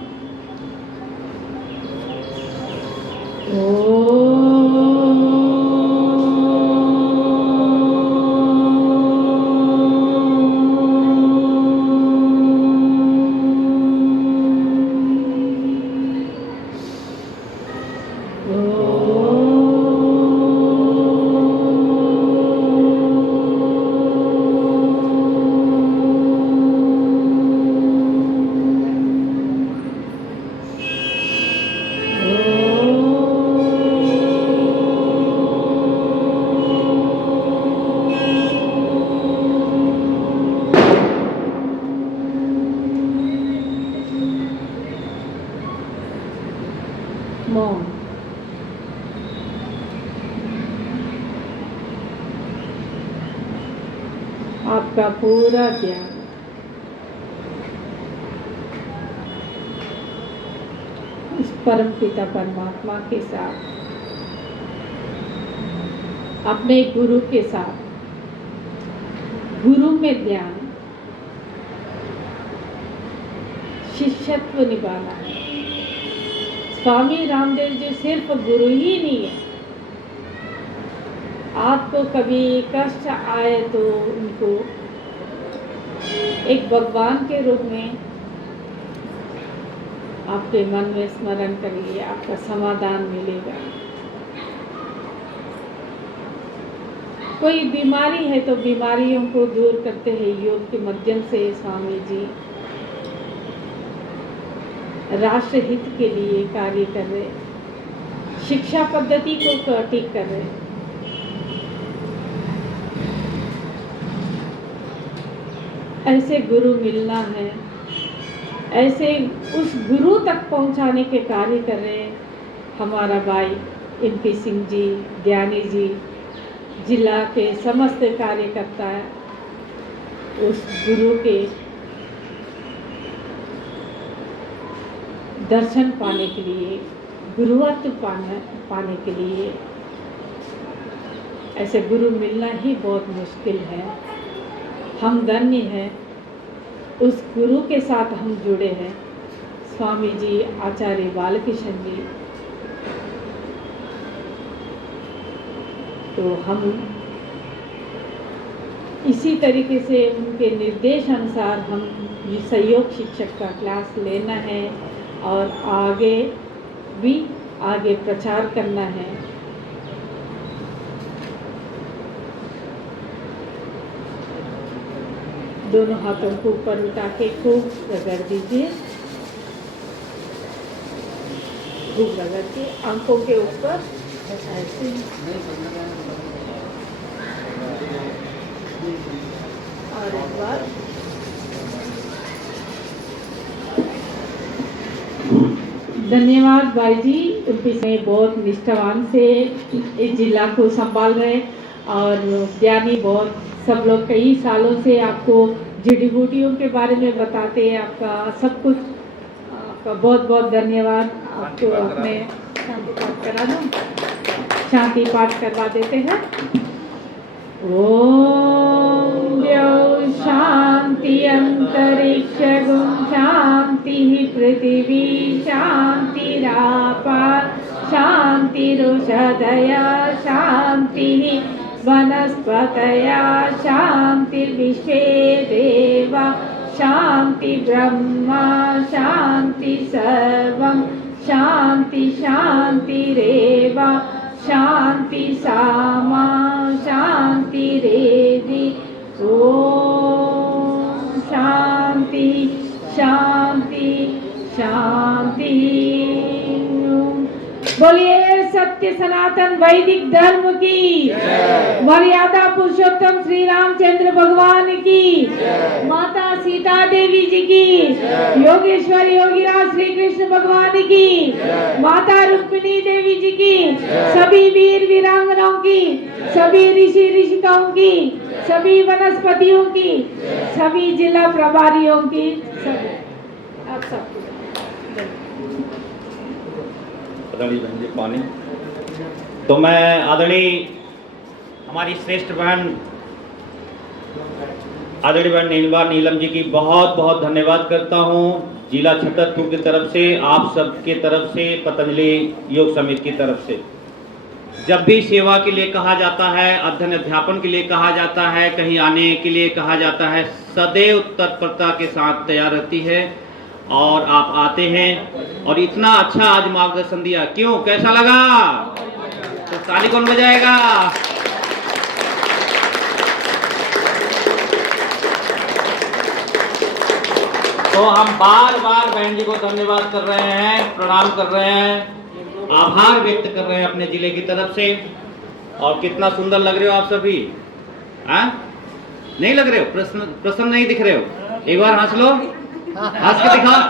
मौन। आपका पूरा ध्यान इस परम पिता परमात्मा के साथ, अपने गुरु के साथ, गुरु में ध्यान, शिष्यत्व निभाना है। स्वामी रामदेव जी सिर्फ गुरु ही नहीं है, आपको कभी कष्ट आए तो उनको एक भगवान के रूप में आपके मन में स्मरण करिए, आपका समाधान मिलेगा। कोई बीमारी है तो बीमारियों को दूर करते हैं योग के माध्यम से। स्वामी जी राष्ट्र हित के लिए कार्य कर रहे, शिक्षा पद्धति को ठीक कर रहे। ऐसे गुरु मिलना है, ऐसे उस गुरु तक पहुंचाने के कार्य कर रहे हमारा भाई MP सिंह जी, ज्ञानी जी, जिला के समस्त कार्यकर्ता है। उस गुरु के दर्शन पाने के लिए, गुरुत्व पाने के लिए, ऐसे गुरु मिलना ही बहुत मुश्किल है। हम धन्य हैं, उस गुरु के साथ हम जुड़े हैं। स्वामी जी आचार्य बालकृष्ण जी, तो हम इसी तरीके से उनके निर्देश अनुसार हम सहयोग शिक्षक का क्लास लेना है और आगे प्रचार करना है। दोनों हाथों को ऊपर उठा के खूब रगड़ दीजिए, खूब रगड़ के आंखों के ऊपर ऐसे और इस बार धन्यवाद भाई जी, उनसे बहुत निष्ठावान से इस जिला को संभाल रहे और ज्ञानी बहुत सब लोग कई सालों से आपको जड़ी बूटियों के बारे में बताते हैं। आपका सब कुछ, आपका बहुत बहुत धन्यवाद। आपको अपने शांति पाठ करा दूं, शांति पाठ करवा देते हैं। ओम द्यौ शांति अंतरिक्ष गुम शांति पृथ्वी शांतिरापा शांतिरुषधया शांति वनस्पतया शांतिर्विश्वे देवा शांति ब्रह्मा शांति सर्वं शांति शांतिरेव शांति सामा शांति रेधि। ओम शांति शांति शांति। बोलिए सत्य सनातन वैदिक धर्म की, मर्यादा पुरुषोत्तम श्री रामचंद्र भगवान की, माता सीता देवी जी की, योगेश्वर योगीराज श्री कृष्ण भगवान की, माता रुक्मिणी देवी जी की, सभी वीर वीरांगनाओं की, सभी ऋषि ऋषिकाओं की, सभी वनस्पतियों की, सभी जिला प्रभारियों की, सभी आप सबको आदरणीय बहन जी पानी। तो मैं आदरणीय हमारी श्रेष्ठ बहन आदरणीय बहन नीलम जी की बहुत बहुत धन्यवाद करता हूँ, जिला छतरपुर की तरफ से, आप सबके तरफ से, पतंजलि योग समिति की तरफ से। जब भी सेवा के लिए कहा जाता है, अध्ययन अध्यापन के लिए कहा जाता है, कहीं आने के लिए कहा जाता है, सदैव तत्परता के साथ तैयार रहती है और आप आते हैं और इतना अच्छा आज मार्गदर्शन दिया। क्यों, कैसा लगा? तो ताली कौन बजाएगा? तो हम बार बार बहन जी को धन्यवाद कर रहे हैं, प्रणाम कर रहे हैं, आभार व्यक्त कर रहे हैं अपने जिले की तरफ से। और कितना सुंदर लग रहे हो आप सभी, नहीं लग रहे हो? प्रसन्न नहीं दिख रहे हो? एक बार हंस लो, हंस के दिखाओ।